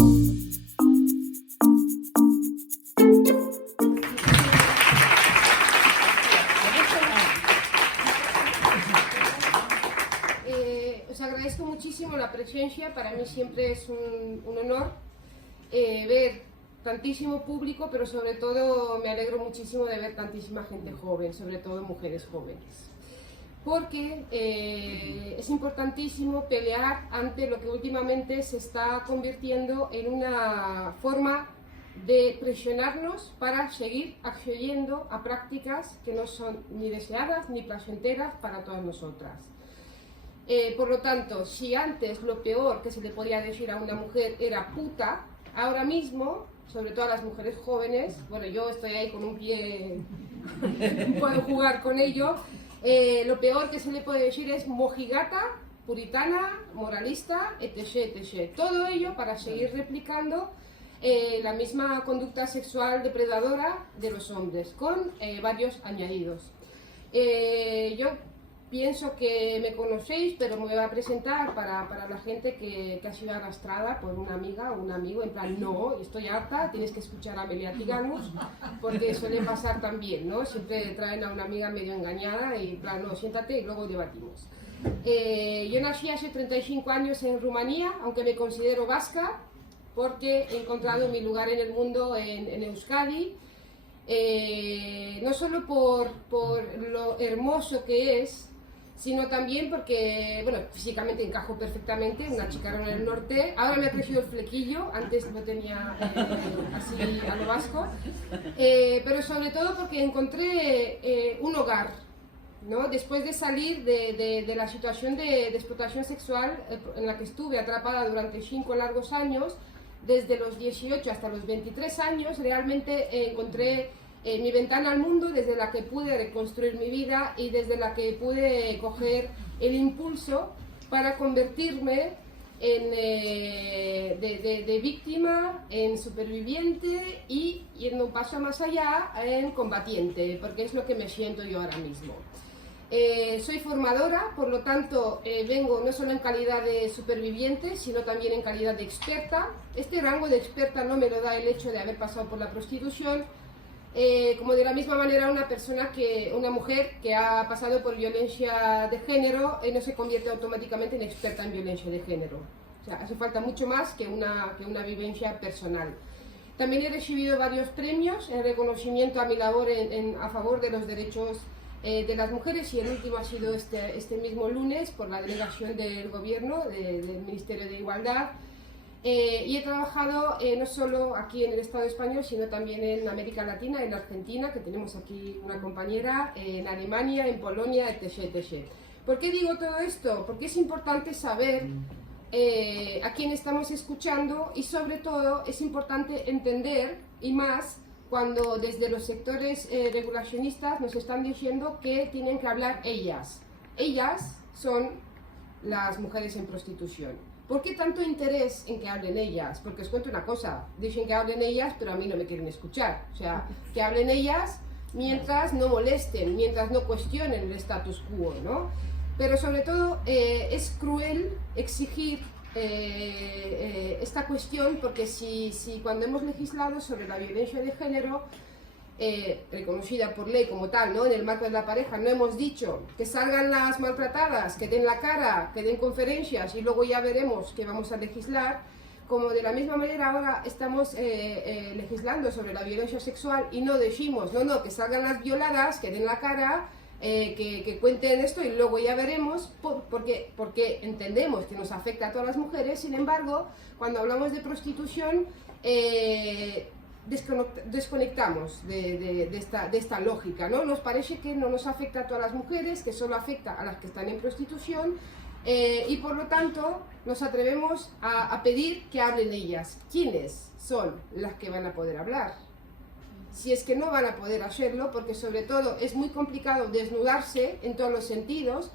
Os agradezco muchísimo la presencia, para mí siempre es un honor ver tantísimo público, pero sobre todo me alegro muchísimo de ver tantísima gente joven, sobre todo mujeres jóvenes. Porque es importantísimo pelear ante lo que últimamente se está convirtiendo en una forma de presionarnos para seguir accediendo a prácticas que no son ni deseadas ni placenteras para todas nosotras. Por lo tanto, si antes lo peor que se le podía decir a una mujer era puta, ahora mismo, sobre todo a las mujeres jóvenes, bueno, yo estoy ahí con un pie, puedo jugar con ello, lo peor que se le puede decir es mojigata, puritana, moralista, etc, etc. Todo ello para seguir replicando la misma conducta sexual depredadora de los hombres, con varios añadidos. Yo pienso que me conocéis, pero me voy a presentar para la gente que ha sido arrastrada por una amiga o un amigo, en plan, no, estoy harta, tienes que escuchar a Amelia Tiganus, porque suele pasar también, ¿no? Siempre traen a una amiga medio engañada y en plan, no, siéntate y luego debatimos. Yo nací hace 35 años en Rumanía, aunque me considero vasca, porque he encontrado mi lugar en el mundo en Euskadi, no solo por lo hermoso que es, sino también porque, bueno, físicamente encajo perfectamente, una chicarona del norte. Ahora me ha crecido el flequillo, antes lo tenía así a lo vasco, pero sobre todo porque encontré un hogar, ¿no? Después de salir de la situación de explotación sexual en la que estuve atrapada durante 5 largos años, desde los 18 hasta los 23 años, realmente encontré mi ventana al mundo, desde la que pude reconstruir mi vida y desde la que pude coger el impulso para convertirme de víctima en superviviente y, yendo un paso más allá, en combatiente, porque es lo que me siento yo ahora mismo. Soy formadora, por lo tanto vengo no solo en calidad de superviviente, sino también en calidad de experta. Este rango de experta no me lo da el hecho de haber pasado por la prostitución, como de la misma manera una mujer que ha pasado por violencia de género no se convierte automáticamente en experta en violencia de género. O sea, hace falta mucho más que una vivencia personal. También he recibido varios premios en reconocimiento a mi labor a favor de los derechos de las mujeres, y el último ha sido este mismo lunes por la delegación del gobierno, del Ministerio de Igualdad. Y he trabajado no solo aquí en el Estado español, sino también en América Latina, en Argentina, que tenemos aquí una compañera, en Alemania, en Polonia, etc, etc. ¿Por qué digo todo esto? Porque es importante saber a quién estamos escuchando, y sobre todo es importante entender, y más cuando desde los sectores regulacionistas nos están diciendo que tienen que hablar ellas. Ellas son las mujeres en prostitución. ¿Por qué tanto interés en que hablen ellas? Porque os cuento una cosa, dicen que hablen ellas, pero a mí no me quieren escuchar. O sea, que hablen ellas mientras no molesten, mientras no cuestionen el status quo, ¿no? Pero sobre todo es cruel exigir esta cuestión, porque si cuando hemos legislado sobre la violencia de género, reconocida por ley como tal, ¿no? En el marco de la pareja, no hemos dicho que salgan las maltratadas, que den la cara, que den conferencias y luego ya veremos que vamos a legislar, como de la misma manera ahora estamos legislando sobre la violencia sexual y no decimos, no, que salgan las violadas, que den la cara, que cuenten esto y luego ya veremos, porque entendemos que nos afecta a todas las mujeres. Sin embargo, cuando hablamos de prostitución, desconectamos de esta lógica, ¿no? Nos parece que no nos afecta a todas las mujeres, que solo afecta a las que están en prostitución, y por lo tanto nos atrevemos a pedir que hablen ellas. ¿Quiénes son las que van a poder hablar? Si es que no van a poder hacerlo, porque sobre todo es muy complicado desnudarse en todos los sentidos,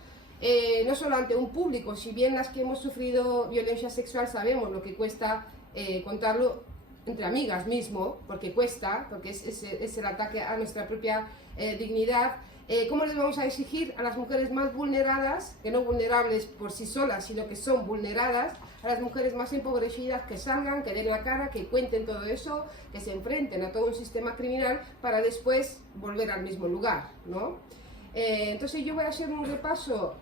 no solo ante un público, si bien las que hemos sufrido violencia sexual sabemos lo que cuesta contarlo, entre amigas mismo, porque cuesta, porque es el ataque a nuestra propia dignidad. ¿Cómo les vamos a exigir a las mujeres más vulneradas, que no vulnerables por sí solas, sino que son vulneradas, a las mujeres más empobrecidas que salgan, que den la cara, que cuenten todo eso, que se enfrenten a todo un sistema criminal para después volver al mismo lugar, ¿no? Entonces yo voy a hacer un repaso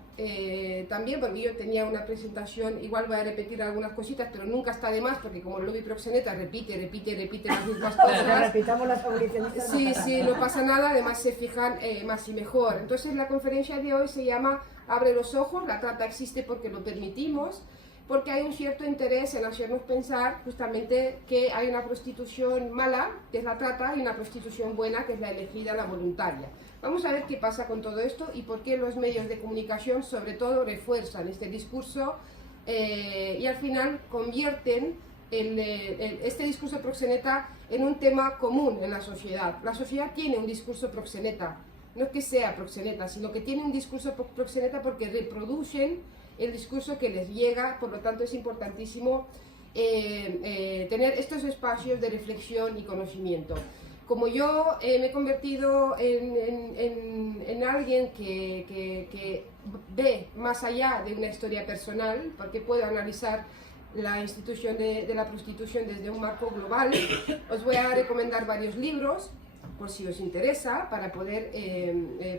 también, porque yo tenía una presentación, igual voy a repetir algunas cositas, pero nunca está de más, porque como el lobby proxeneta repite las mismas cosas. Repitamos las abolicionistas. Sí, no pasa nada, además se fijan más y mejor. Entonces la conferencia de hoy se llama Abre los ojos, la trata existe porque lo permitimos, porque hay un cierto interés en hacernos pensar justamente que hay una prostitución mala, que es la trata, y una prostitución buena, que es la elegida, la voluntaria. Vamos a ver qué pasa con todo esto y por qué los medios de comunicación, sobre todo, refuerzan este discurso y al final convierten este discurso proxeneta en un tema común en la sociedad. La sociedad tiene un discurso proxeneta, no es que sea proxeneta, sino que tiene un discurso proxeneta porque reproducen el discurso que les llega, por lo tanto es importantísimo tener estos espacios de reflexión y conocimiento. Como yo me he convertido en alguien que ve más allá de una historia personal, porque puedo analizar la institución de la prostitución desde un marco global, os voy a recomendar varios libros, por si os interesa, para poder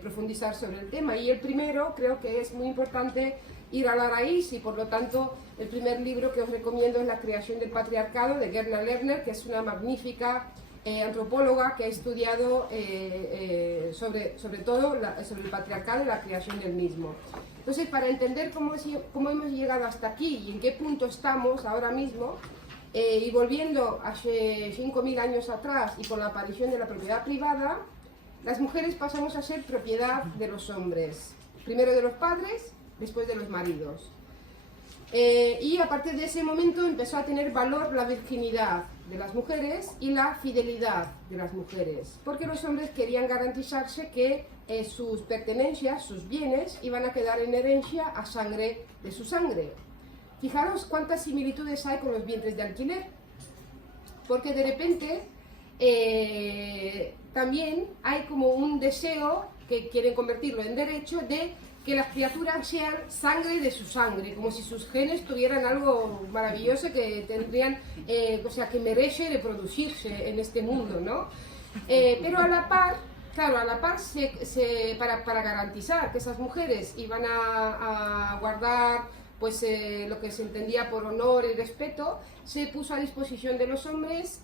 profundizar sobre el tema. Y el primero, creo que es muy importante ir a la raíz, y por lo tanto el primer libro que os recomiendo es La creación del patriarcado, de Gerda Lerner, que es una magnífica antropóloga que ha estudiado sobre todo sobre el patriarcado y la creación del mismo. Entonces, para entender cómo hemos llegado hasta aquí y en qué punto estamos ahora mismo, y volviendo hace 5.000 años atrás y con la aparición de la propiedad privada, las mujeres pasamos a ser propiedad de los hombres, primero de los padres, después de los maridos. Y a partir de ese momento empezó a tener valor la virginidad de las mujeres y la fidelidad de las mujeres, porque los hombres querían garantizarse que sus pertenencias, sus bienes, iban a quedar en herencia a sangre de su sangre. Fijaros cuántas similitudes hay con los vientres de alquiler, porque de repente también hay como un deseo, que quieren convertirlo en derecho, de que las criaturas sean sangre de su sangre, como si sus genes tuvieran algo maravilloso que tendrían, o sea, que merece reproducirse en este mundo, ¿no? Pero a la par, claro, a la par para garantizar que esas mujeres iban a guardar pues lo que se entendía por honor y respeto, se puso a disposición de los hombres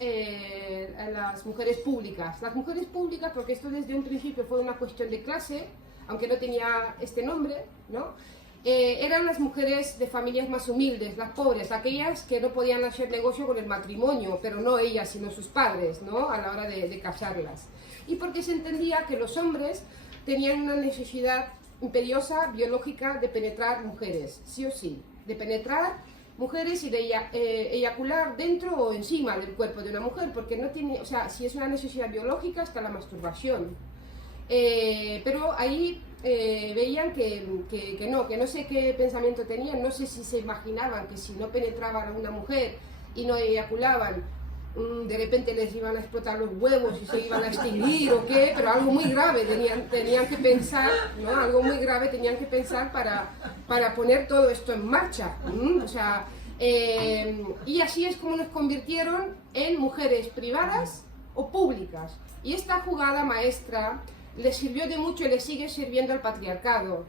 a las mujeres públicas. Las mujeres públicas, porque esto desde un principio fue una cuestión de clase, aunque no tenía este nombre, ¿no? Eran las mujeres de familias más humildes, las pobres, aquellas que no podían hacer negocio con el matrimonio, pero no ellas, sino sus padres, ¿no? A la hora de casarlas. Y porque se entendía que los hombres tenían una necesidad imperiosa, biológica, de penetrar mujeres, sí o sí, de penetrar mujeres y de eyacular dentro o encima del cuerpo de una mujer, porque no tiene, o sea, si es una necesidad biológica, está la masturbación. Pero ahí veían que no sé qué pensamiento tenían, no sé si se imaginaban que si no penetraban a una mujer y no eyaculaban, de repente les iban a explotar los huevos y se iban a extinguir o qué, pero algo muy grave tenían que pensar, ¿no? Algo muy grave tenían que pensar para poner todo esto en marcha. O sea, y así es como nos convirtieron en mujeres privadas o públicas. Y esta jugada maestra le sirvió de mucho y le sigue sirviendo al patriarcado,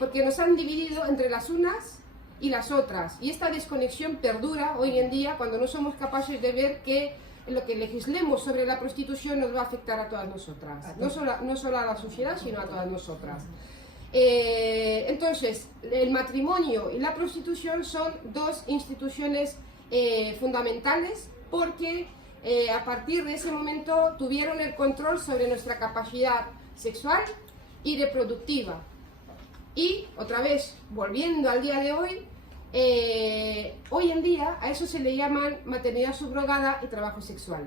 porque nos han dividido entre las unas y las otras, y esta desconexión perdura hoy en día cuando no somos capaces de ver que lo que legislemos sobre la prostitución nos va a afectar a todas nosotras, no solo a la sociedad, sino a todas nosotras. Entonces, el matrimonio y la prostitución son dos instituciones fundamentales, porque a partir de ese momento tuvieron el control sobre nuestra capacidad sexual y reproductiva. Y, otra vez, volviendo al día de hoy, hoy en día a eso se le llaman maternidad subrogada y trabajo sexual.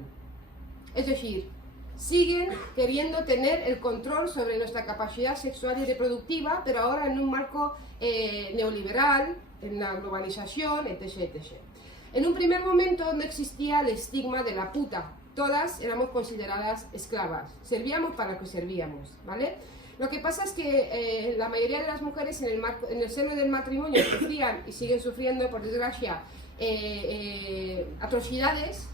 Es decir, siguen queriendo tener el control sobre nuestra capacidad sexual y reproductiva, pero ahora en un marco neoliberal, en la globalización, etc., etc. En un primer momento no existía el estigma de la puta. Todas éramos consideradas esclavas. Servíamos para lo que servíamos, ¿vale? Lo que pasa es que la mayoría de las mujeres en el seno del matrimonio sufrían y siguen sufriendo, por desgracia, atrocidades,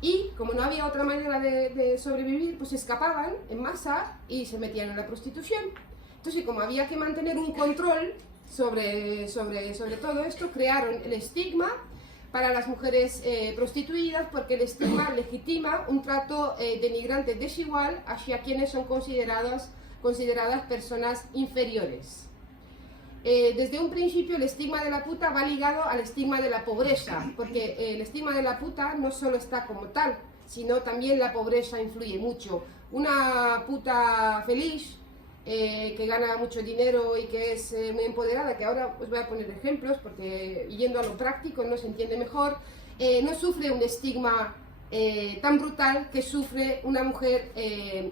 y como no había otra manera de sobrevivir, pues escapaban en masa y se metían en la prostitución. Entonces, como había que mantener un control sobre todo esto, crearon el estigma para las mujeres prostituidas, porque el estigma legitima un trato denigrante desigual hacia quienes son consideradas personas inferiores. Desde un principio el estigma de la puta va ligado al estigma de la pobreza, porque el estigma de la puta no solo está como tal, sino también la pobreza influye mucho. Una puta feliz, que gana mucho dinero y que es muy empoderada, que ahora os voy a poner ejemplos porque yendo a lo práctico no se entiende mejor, no sufre un estigma tan brutal que sufre una mujer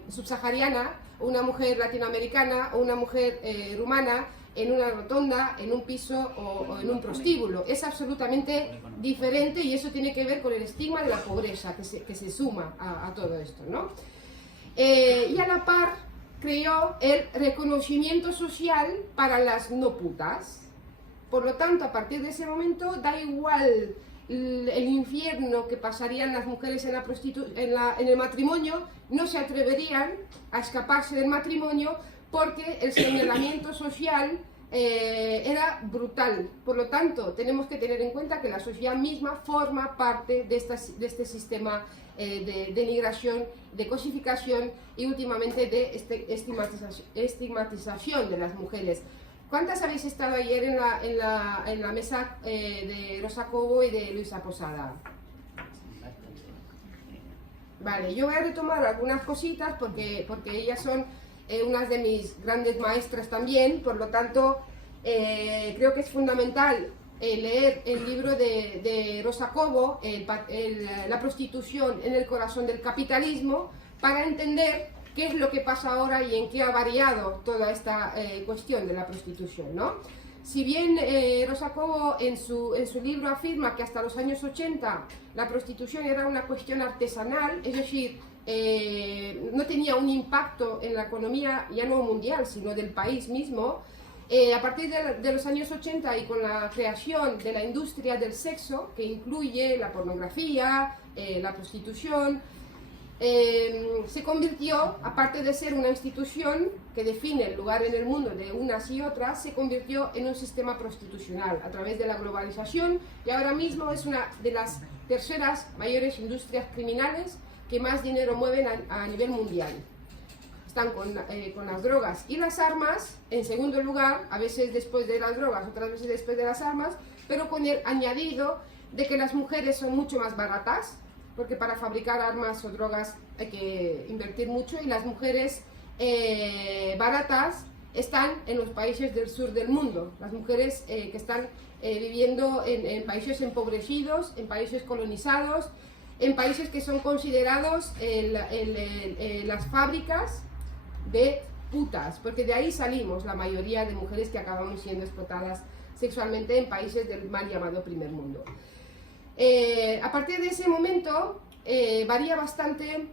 subsahariana, o una mujer latinoamericana, o una mujer rumana, en una rotonda, en un piso o en un prostíbulo. Es absolutamente diferente, y eso tiene que ver con el estigma de la pobreza que se suma a todo esto, ¿no? Y a la par creó el reconocimiento social para las no putas. Por lo tanto, a partir de ese momento da igual el infierno que pasarían las mujeres en el matrimonio, no se atreverían a escaparse del matrimonio, porque el señalamiento social era brutal. Por lo tanto, tenemos que tener en cuenta que la sociedad misma forma parte de este sistema de denigración, de cosificación y últimamente de estigmatización de las mujeres. ¿Cuántas habéis estado ayer en la mesa de Rosa Cobo y de Luisa Posada? Vale, yo voy a retomar algunas cositas porque ellas son unas de mis grandes maestras también. Por lo tanto, creo que es fundamental leer el libro de Rosa Cobo, La prostitución en el corazón del capitalismo, para entender qué es lo que pasa ahora y en qué ha variado toda esta cuestión de la prostitución, ¿no? Si bien Rosa Cobo en su libro afirma que hasta los años 80 la prostitución era una cuestión artesanal, es decir, no tenía un impacto en la economía ya no mundial, sino del país mismo, a partir de los años 80 y con la creación de la industria del sexo, que incluye la pornografía, la prostitución, se convirtió, aparte de ser una institución que define el lugar en el mundo de unas y otras, se convirtió en un sistema prostitucional a través de la globalización, y ahora mismo es una de las terceras mayores industrias criminales que más dinero mueven a nivel mundial. Están con las drogas y las armas en segundo lugar, a veces después de las drogas, otras veces después de las armas, pero con el añadido de que las mujeres son mucho más baratas, porque para fabricar armas o drogas hay que invertir mucho, y las mujeres baratas están en los países del sur del mundo, las mujeres que están viviendo en países empobrecidos, en países colonizados, en países que son considerados las fábricas de putas, porque de ahí salimos la mayoría de mujeres que acabamos siendo explotadas sexualmente en países del mal llamado primer mundo. A partir de ese momento varía bastante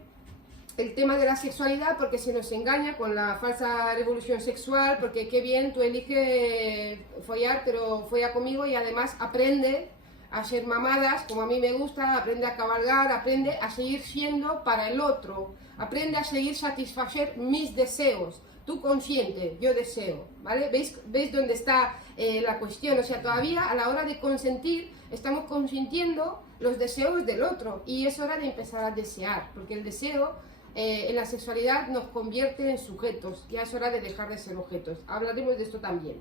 el tema de la sexualidad, porque se nos engaña con la falsa revolución sexual, porque qué bien, tú eliges follar, pero folla conmigo y además aprende a ser mamadas, como a mí me gusta, aprende a cabalgar, aprende a seguir siendo para el otro, aprende a seguir satisfacer mis deseos, tú consciente, yo deseo, ¿vale? ¿Veis dónde está la cuestión? O sea, todavía a la hora de consentir estamos consintiendo los deseos del otro, y es hora de empezar a desear, porque el deseo en la sexualidad nos convierte en sujetos, ya es hora de dejar de ser objetos. Hablaremos de esto también.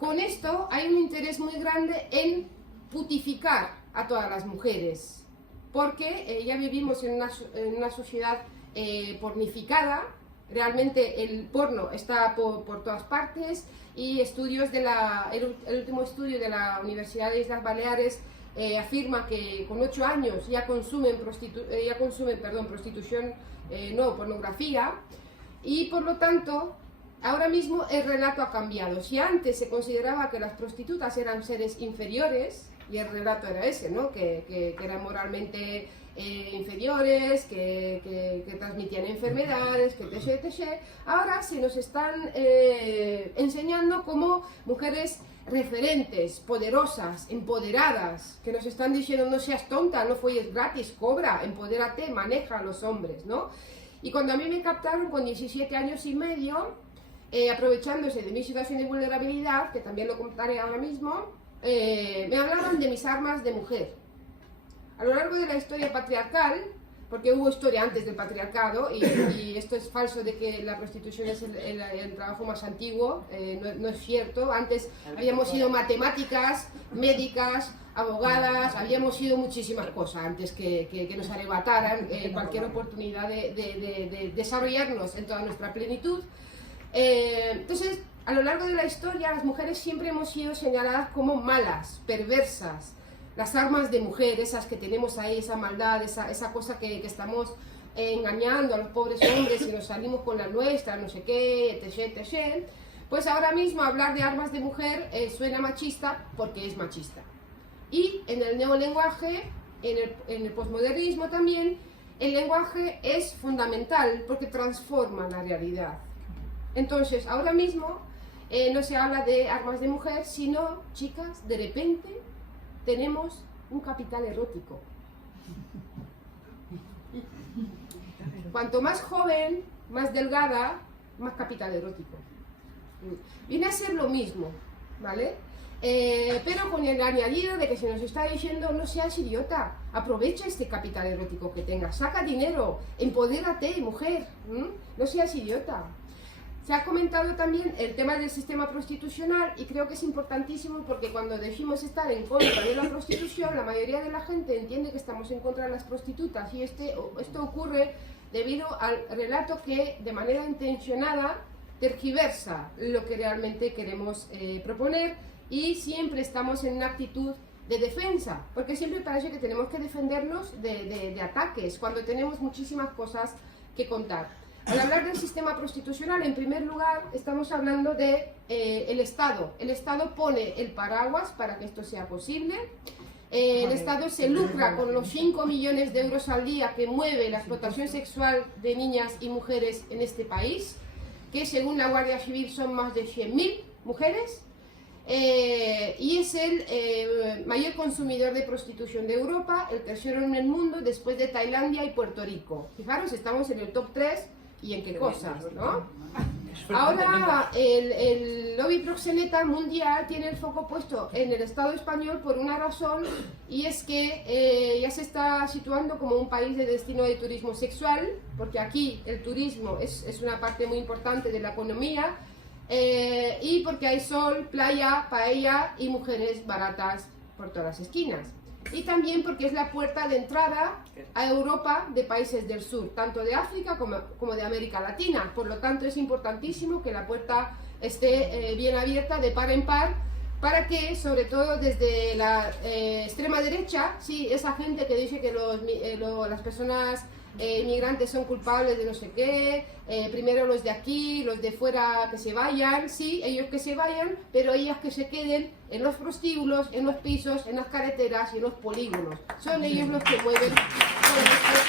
Con esto hay un interés muy grande en putificar a todas las mujeres, porque ya vivimos en una sociedad pornificada. Realmente el porno está por todas partes, y estudios el último estudio de la Universidad de Islas Baleares afirma que con 8 años ya consumen prostitución, no, pornografía, y por lo tanto ahora mismo el relato ha cambiado. Si antes se consideraba que las prostitutas eran seres inferiores, y el relato era ese, ¿no? Que eran moralmente inferiores, que transmitían enfermedades, que etc. Ahora se nos están enseñando como mujeres referentes, poderosas, empoderadas, que nos están diciendo no seas tonta, no folles gratis, cobra, empodérate, maneja a los hombres, ¿no? Y cuando a mí me captaron con 17 años y medio, aprovechándose de mi situación de vulnerabilidad, que también lo contaré ahora mismo, me hablaban de mis armas de mujer. A lo largo de la historia patriarcal, porque hubo historia antes del patriarcado, y esto es falso de que la prostitución es el trabajo más antiguo, no es cierto. Antes habíamos sido matemáticas, médicas, abogadas, habíamos sido muchísimas cosas antes que nos arrebataran cualquier oportunidad de desarrollarnos en toda nuestra plenitud. Entonces, a lo largo de la historia, las mujeres siempre hemos sido señaladas como malas, perversas, las armas de mujer, esas que tenemos ahí, esa maldad, esa cosa que estamos engañando a los pobres hombres y nos salimos con la nuestra, no sé qué, etc. Pues ahora mismo hablar de armas de mujer suena machista porque es machista. Y en el neolenguaje, en el posmodernismo también, el lenguaje es fundamental porque transforma la realidad. Entonces, ahora mismo no se habla de armas de mujer, sino, chicas, de repente tenemos un capital erótico. Cuanto más joven, más delgada, más capital erótico. Viene a ser lo mismo, ¿vale? Pero con el añadido de que se nos está diciendo no seas idiota, aprovecha este capital erótico que tengas, saca dinero, empodérate, mujer, no seas idiota. Se ha comentado también el tema del sistema prostitucional y creo que es importantísimo porque cuando decimos estar en contra de la prostitución, la mayoría de la gente entiende que estamos en contra de las prostitutas y esto ocurre debido al relato que de manera intencionada tergiversa lo que realmente queremos proponer y siempre estamos en una actitud de defensa, porque siempre parece que tenemos que defendernos de ataques cuando tenemos muchísimas cosas que contar. Al hablar del sistema prostitucional, en primer lugar, estamos hablando de el Estado. El Estado pone el paraguas para que esto sea posible. El Estado se lucra con los 5 millones de euros al día que mueve la explotación sexual de niñas y mujeres en este país, que según la Guardia Civil son más de 100.000 mujeres. Y es el mayor consumidor de prostitución de Europa, el tercero en el mundo después de Tailandia y Puerto Rico. Fijaros, estamos en el top 3 y en qué cosas, ¿no? Ahora el lobby proxeneta mundial tiene el foco puesto en el Estado español por una razón y es que ya se está situando como un país de destino de turismo sexual, porque aquí el turismo es una parte muy importante de la economía. Y porque hay sol, playa, paella y mujeres baratas por todas las esquinas. Y también porque es la puerta de entrada a Europa de países del sur, tanto de África como de América Latina. Por lo tanto, es importantísimo que la puerta esté bien abierta de par en par para que, sobre todo desde la extrema derecha, sí, esa gente que dice que las personas inmigrantes son culpables de no sé qué, primero los de aquí, los de fuera que se vayan, sí, ellos que se vayan, pero ellas que se queden en los prostíbulos, en los pisos, en las carreteras y en los polígonos. Son ellos los que mueven todo esto.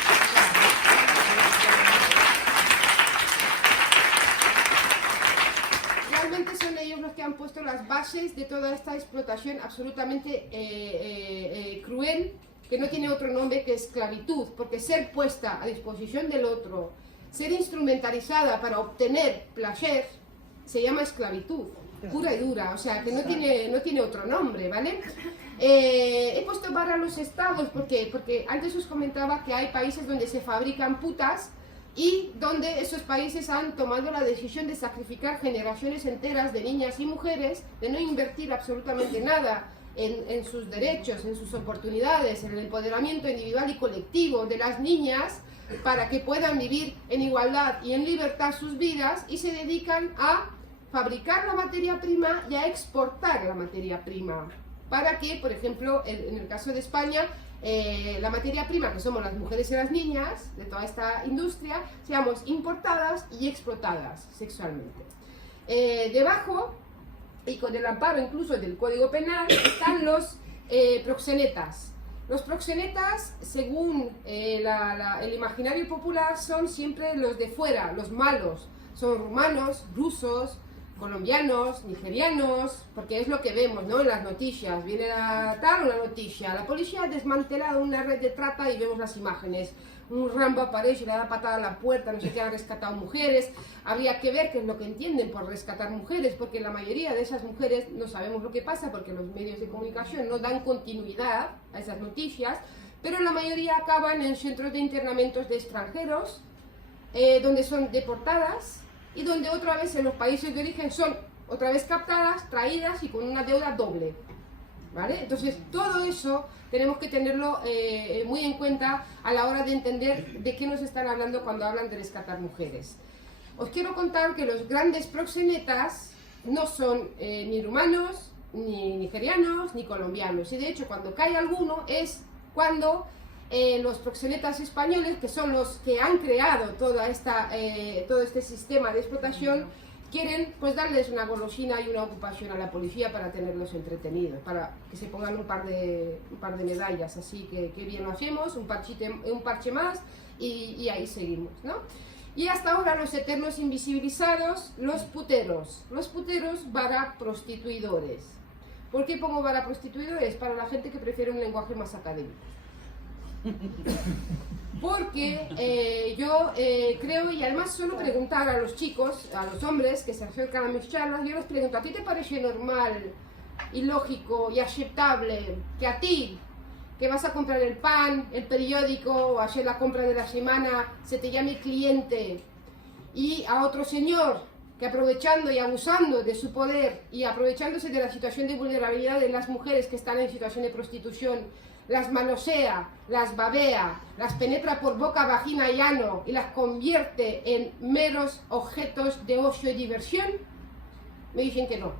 Realmente son ellos los que han puesto las bases de toda esta explotación absolutamente cruel, que no tiene otro nombre que esclavitud, porque ser puesta a disposición del otro, ser instrumentalizada para obtener placer, se llama esclavitud, pura y dura, o sea, que no tiene otro nombre, ¿vale? He puesto para los estados, porque antes os comentaba que hay países donde se fabrican putas y donde esos países han tomado la decisión de sacrificar generaciones enteras de niñas y mujeres, de no invertir absolutamente nada en sus derechos, en sus oportunidades, en el empoderamiento individual y colectivo de las niñas para que puedan vivir en igualdad y en libertad sus vidas y se dedican a fabricar la materia prima y a exportar la materia prima para que, por ejemplo, en el caso de España, la materia prima, que somos las mujeres y las niñas de toda esta industria, seamos importadas y explotadas sexualmente. Debajo, y con el amparo incluso del Código Penal, están los Proxenetas. Los proxenetas, según el imaginario popular, son siempre los de fuera, los malos. Son rumanos, rusos, colombianos, nigerianos, porque es lo que vemos, ¿no?, en las noticias. Viene una noticia, la policía ha desmantelado una red de trata y vemos las imágenes. Un Rambo aparece, le da patada a la puerta, no sé qué, han rescatado mujeres. Habría que ver qué es lo que entienden por rescatar mujeres, porque la mayoría de esas mujeres no sabemos lo que pasa, porque los medios de comunicación no dan continuidad a esas noticias, pero la mayoría acaban en centros de internamientos de extranjeros, donde son deportadas, y donde otra vez en los países de origen son otra vez captadas, traídas y con una deuda doble, ¿vale? Entonces todo eso tenemos que tenerlo muy en cuenta a la hora de entender de qué nos están hablando cuando hablan de rescatar mujeres. Os quiero contar que los grandes proxenetas no son ni rumanos, ni nigerianos, ni colombianos, y de hecho cuando cae alguno es cuando los proxenetas españoles, que son los que han creado todo este sistema de explotación, quieren pues darles una golosina y una ocupación a la policía para tenerlos entretenidos, para que se pongan un par de medallas, así que bien lo hacemos, un parche más y ahí seguimos, ¿no? Y hasta ahora los eternos invisibilizados, los puteros para prostituidores. ¿Por qué pongo para prostituidores? Para la gente que prefiere un lenguaje más académico. Porque yo creo, y además suelo preguntar a los chicos, a los hombres que se acercan a mis charlas, yo les pregunto: ¿a ti te parece normal y lógico y aceptable que a ti, que vas a comprar el pan, el periódico o hacer la compra de la semana, se te llame cliente, y a otro señor que, aprovechando y abusando de su poder y aprovechándose de la situación de vulnerabilidad de las mujeres que están en situación de prostitución, las manosea, las babea, las penetra por boca, vagina y ano y las convierte en meros objetos de ocio y diversión? Me dicen que no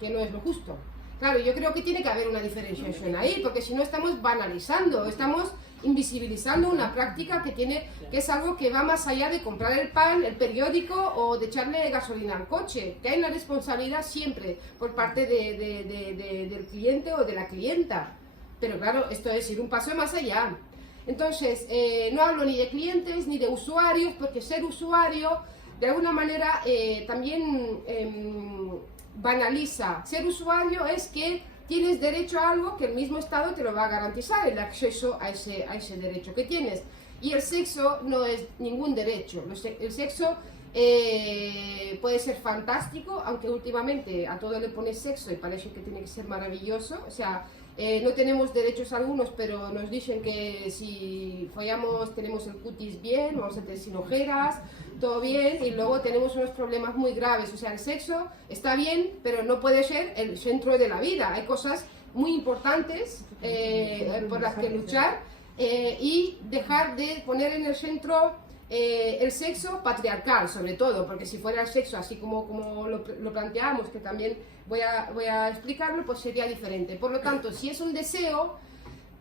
es lo justo. Claro, yo creo que tiene que haber una diferenciación ahí, porque si no estamos banalizando, estamos invisibilizando una práctica que es algo que va más allá de comprar el pan, el periódico o de echarle gasolina al coche, que hay una responsabilidad siempre por parte del cliente o de la clienta. Pero claro, esto es ir un paso más allá. Entonces, no hablo ni de clientes ni de usuarios, porque ser usuario de alguna manera también banaliza. Ser usuario es que tienes derecho a algo que el mismo Estado te lo va a garantizar, el acceso a ese derecho que tienes. Y el sexo no es ningún derecho. El sexo puede ser fantástico, aunque últimamente a todo le pones sexo y parece que tiene que ser maravilloso. O sea, no tenemos derechos algunos, pero nos dicen que si follamos tenemos el cutis bien, vamos a tener sin ojeras, todo bien, y luego tenemos unos problemas muy graves. O sea, el sexo está bien, pero no puede ser el centro de la vida. Hay cosas muy importantes por las que luchar, y dejar de poner en el centro el sexo patriarcal, sobre todo, porque si fuera el sexo así como lo planteamos, que también voy a explicarlo, pues sería diferente. Por lo tanto, si es un deseo,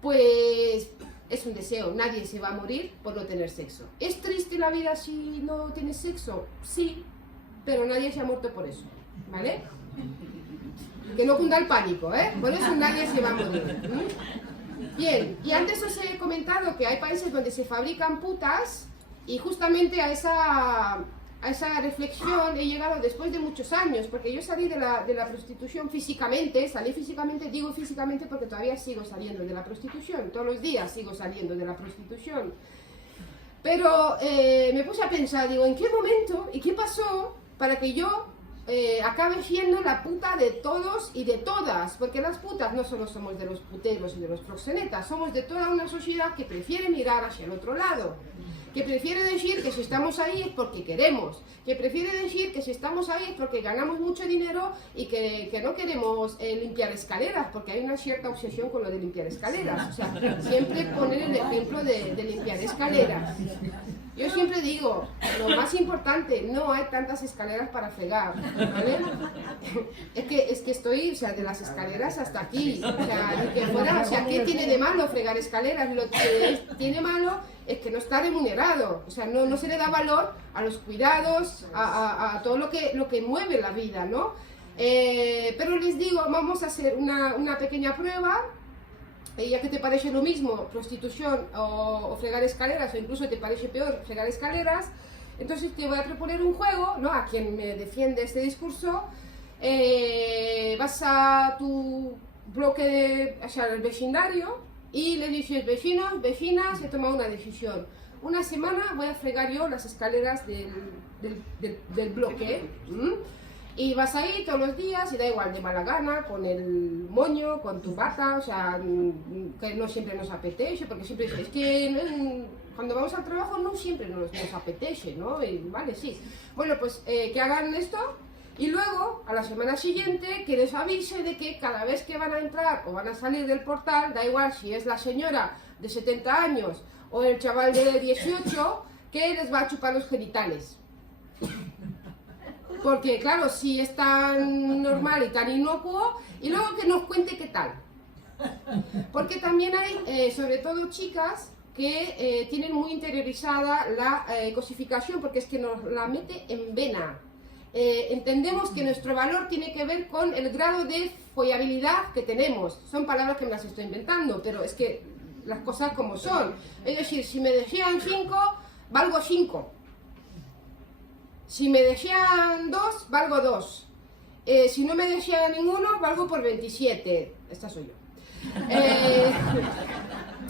pues es un deseo, nadie se va a morir por no tener sexo. ¿Es triste la vida si no tienes sexo? Sí, pero nadie se ha muerto por eso, ¿vale? Que no cunda el pánico, por eso nadie se va a morir. Bien, y antes os he comentado que hay países donde se fabrican putas, y justamente a esa reflexión he llegado después de muchos años, porque yo salí de la prostitución físicamente, digo físicamente porque todavía sigo saliendo de la prostitución, todos los días sigo saliendo de la prostitución. Pero me puse a pensar, digo, ¿en qué momento y qué pasó para que yo acabe siendo la puta de todos y de todas? Porque las putas no solo somos de los puteros y de los proxenetas, somos de toda una sociedad que prefiere mirar hacia el otro lado, que prefiere decir que si estamos ahí es porque queremos, que prefiere decir que si estamos ahí es porque ganamos mucho dinero y que no queremos limpiar escaleras, porque hay una cierta obsesión con lo de limpiar escaleras. O sea, siempre poner el ejemplo de limpiar escaleras. Yo siempre digo, lo más importante, no hay tantas escaleras para fregar, ¿vale? Es que estoy, o sea, de las escaleras hasta aquí, o sea, ni que fuera, o sea, ¿qué tiene de malo fregar escaleras? Lo que tiene malo es que no está remunerado, o sea, no se le da valor a los cuidados, a todo lo que mueve la vida, ¿no? Pero les digo, vamos a hacer una pequeña prueba. ya que te parece lo mismo prostitución o fregar escaleras, o incluso te parece peor fregar escaleras, entonces te voy a proponer un juego, ¿no? A quien me defiende este discurso, vas a tu bloque, o sea, el vecindario, y le dices: vecinos, vecinas, he tomado una decisión. Una semana voy a fregar yo las escaleras del bloque. Y vas ahí todos los días, y da igual, de mala gana, con el moño, con tu bata, o sea, que no siempre nos apetece, porque siempre es que cuando vamos al trabajo no siempre nos apetece, ¿no? Y, vale, sí. Bueno, pues que hagan esto, y luego, a la semana siguiente, que les avise de que cada vez que van a entrar o van a salir del portal, da igual si es la señora de 70 años o el chaval de 18, que les va a chupar los genitales. Porque, claro, si es tan normal y tan inocuo, y luego que nos cuente qué tal. Porque también hay, sobre todo chicas, que tienen muy interiorizada la cosificación, porque es que nos la mete en vena. Entendemos que nuestro valor tiene que ver con el grado de follabilidad que tenemos. Son palabras que me las estoy inventando, pero es que las cosas como son. Es decir, si me desean 5, valgo 5. Si me desean 2, valgo 2. Si no me desean ninguno, valgo por 27. Esta soy yo.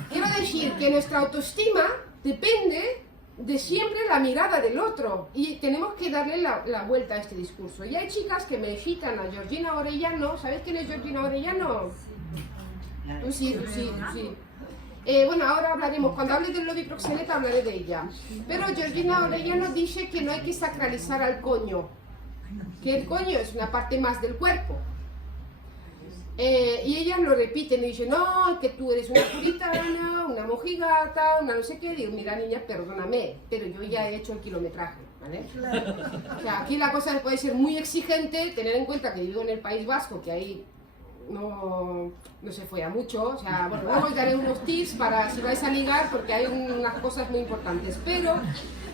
Quiero decir que nuestra autoestima depende de siempre la mirada del otro, y tenemos que darle la vuelta a este discurso. Y hay chicas que me citan a Georgina Orellano. ¿Sabes quién es Georgina Orellano? Tú sí, tú sí, tú sí. Bueno, ahora hablaremos, cuando hable del lobby proxeneta hablaré de ella. Pero Georgina Orellano dice que no hay que sacralizar al coño, que el coño es una parte más del cuerpo. Y ellas lo repiten y dicen: no, que tú eres una puritana, una mojigata, una no sé qué. Digo: mira, niña, perdóname, pero yo ya he hecho el kilometraje, ¿vale? O sea, aquí la cosa puede ser muy exigente, tener en cuenta que vivo en el País Vasco, que ahí no se folla mucho. O sea, bueno, luego os daré unos tips para si vais a ligar, porque hay unas cosas muy importantes, pero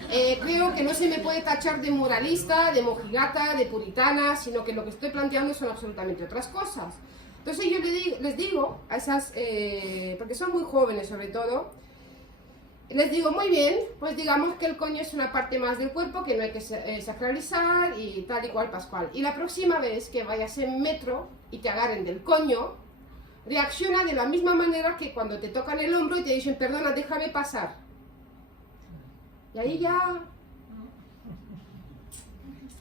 creo que no se me puede tachar de moralista, de mojigata, de puritana, sino que lo que estoy planteando son absolutamente otras cosas. Entonces yo les digo a esas, porque son muy jóvenes sobre todo, les digo: muy bien, pues digamos que el coño es una parte más del cuerpo que no hay que sacralizar y tal y cual pascual. Y la próxima vez que vayas en metro y te agarren del coño, reacciona de la misma manera que cuando te tocan el hombro y te dicen: perdona, déjame pasar. Y ahí ya...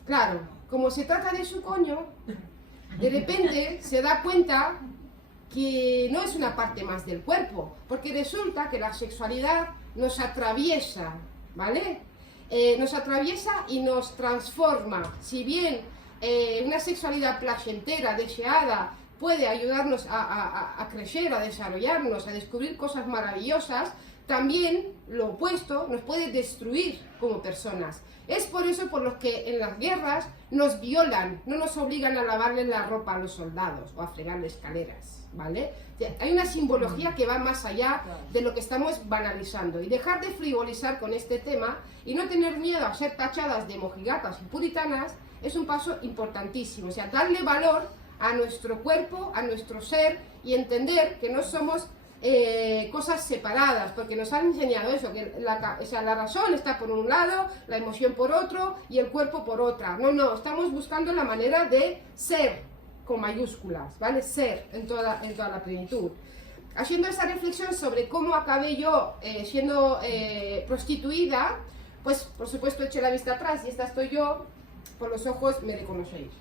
Claro, como se trata de su coño, de repente se da cuenta que no es una parte más del cuerpo, porque resulta que la sexualidad nos atraviesa, ¿vale? Nos atraviesa y nos transforma. Si bien una sexualidad placentera, deseada, puede ayudarnos a crecer, a desarrollarnos, a descubrir cosas maravillosas, también lo opuesto nos puede destruir como personas. Es por eso por lo que en las guerras nos violan, no nos obligan a lavarle la ropa a los soldados o a fregarle escaleras, ¿vale? Hay una simbología que va más allá de lo que estamos banalizando, y dejar de frivolizar con este tema y no tener miedo a ser tachadas de mojigatas y puritanas es un paso importantísimo. O sea, darle valor a nuestro cuerpo, a nuestro ser, y entender que no somos cosas separadas, porque nos han enseñado eso, que la razón está por un lado, la emoción por otro y el cuerpo por otra. No, estamos buscando la manera de ser con mayúsculas, ¿vale? Ser en toda la plenitud. Haciendo esa reflexión sobre cómo acabé yo siendo prostituida, pues por supuesto eché la vista atrás, y esta estoy yo, por los ojos me reconocéis.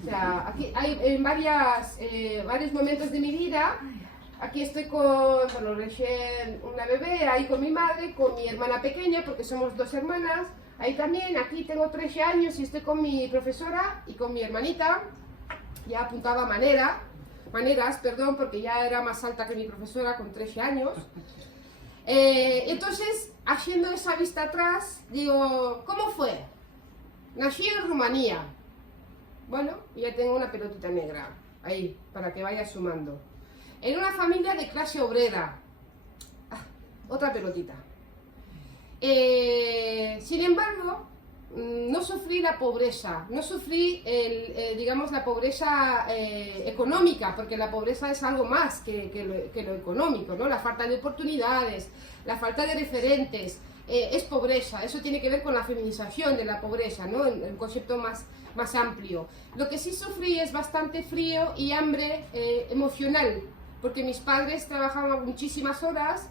O sea, aquí hay en varios momentos de mi vida. Aquí estoy bueno, recién una bebé, ahí con mi madre, con mi hermana pequeña, porque somos 2 hermanas, ahí también. Aquí tengo 13 años y estoy con mi profesora y con mi hermanita. Ya apuntaba maneras, perdón, porque ya era más alta que mi profesora con 13 años. Entonces, haciendo esa vista atrás, digo: ¿cómo fue? Nací en Rumanía. Bueno, ya tengo una pelotita negra ahí, para que vaya sumando. En una familia de clase obrera. Otra pelotita. Sin embargo, no sufrí la pobreza, no sufrí, digamos, la pobreza económica, porque la pobreza es algo más que lo económico, ¿no? La falta de oportunidades, la falta de referentes, es pobreza. Eso tiene que ver con la feminización de la pobreza, ¿no? El concepto más amplio. Lo que sí sufrí es bastante frío y hambre emocional, porque mis padres trabajaban muchísimas horas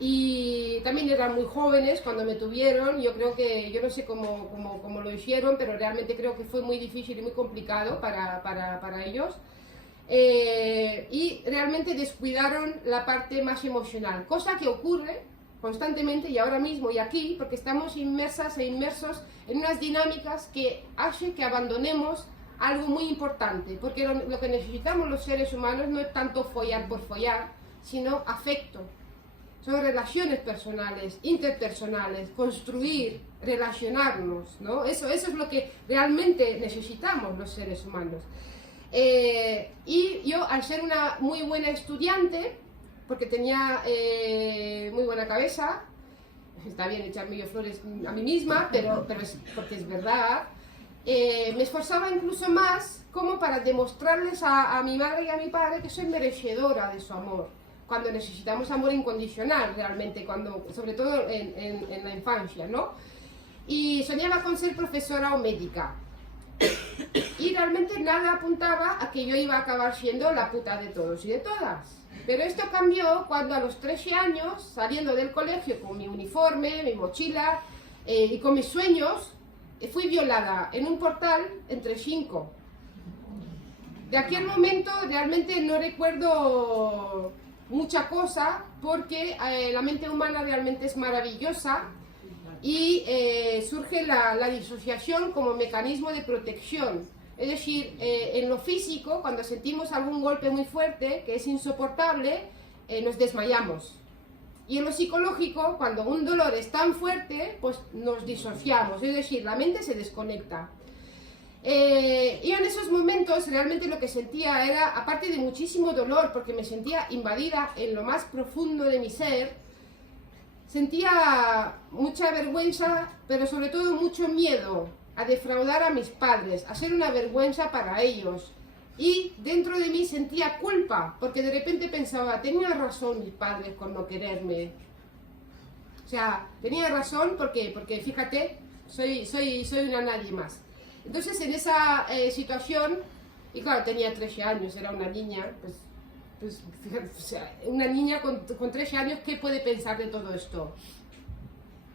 y también eran muy jóvenes cuando me tuvieron. Yo creo que, yo no sé cómo lo hicieron, pero realmente creo que fue muy difícil y muy complicado para ellos. Y realmente descuidaron la parte más emocional, cosa que ocurre constantemente y ahora mismo y aquí, porque estamos inmersas e inmersos en unas dinámicas que hacen que abandonemos algo muy importante, porque lo que necesitamos los seres humanos no es tanto follar por follar, sino afecto. Son relaciones personales, interpersonales, construir, relacionarnos, ¿no? Eso es lo que realmente necesitamos los seres humanos. Y yo, al ser una muy buena estudiante, porque tenía muy buena cabeza, está bien echarme yo flores a mí misma, pero es porque es verdad, me esforzaba incluso más como para demostrarles a mi madre y a mi padre que soy merecedora de su amor, cuando necesitamos amor incondicional realmente, sobre todo en la infancia, ¿no? Y soñaba con ser profesora o médica. Y realmente nada apuntaba a que yo iba a acabar siendo la puta de todos y de todas. Pero esto cambió cuando a los 13 años, saliendo del colegio con mi uniforme, mi mochila y con mis sueños, fui violada en un portal entre 5. De aquel momento realmente no recuerdo mucha cosa, porque la mente humana realmente es maravillosa y surge la disociación como mecanismo de protección. Es decir, en lo físico, cuando sentimos algún golpe muy fuerte, que es insoportable, nos desmayamos. Y en lo psicológico, cuando un dolor es tan fuerte, pues nos disociamos, es decir, la mente se desconecta. Y en esos momentos realmente lo que sentía era, aparte de muchísimo dolor, porque me sentía invadida en lo más profundo de mi ser, sentía mucha vergüenza, pero sobre todo mucho miedo a defraudar a mis padres, a ser una vergüenza para ellos. Y dentro de mí sentía culpa, porque de repente pensaba, tenía razón mis padres con no quererme. O sea, tenía razón porque fíjate, soy una nadie más. Entonces en esa situación, y claro, tenía 13 años, era una niña, pues fíjate, o sea, una niña con 13 años, ¿qué puede pensar de todo esto?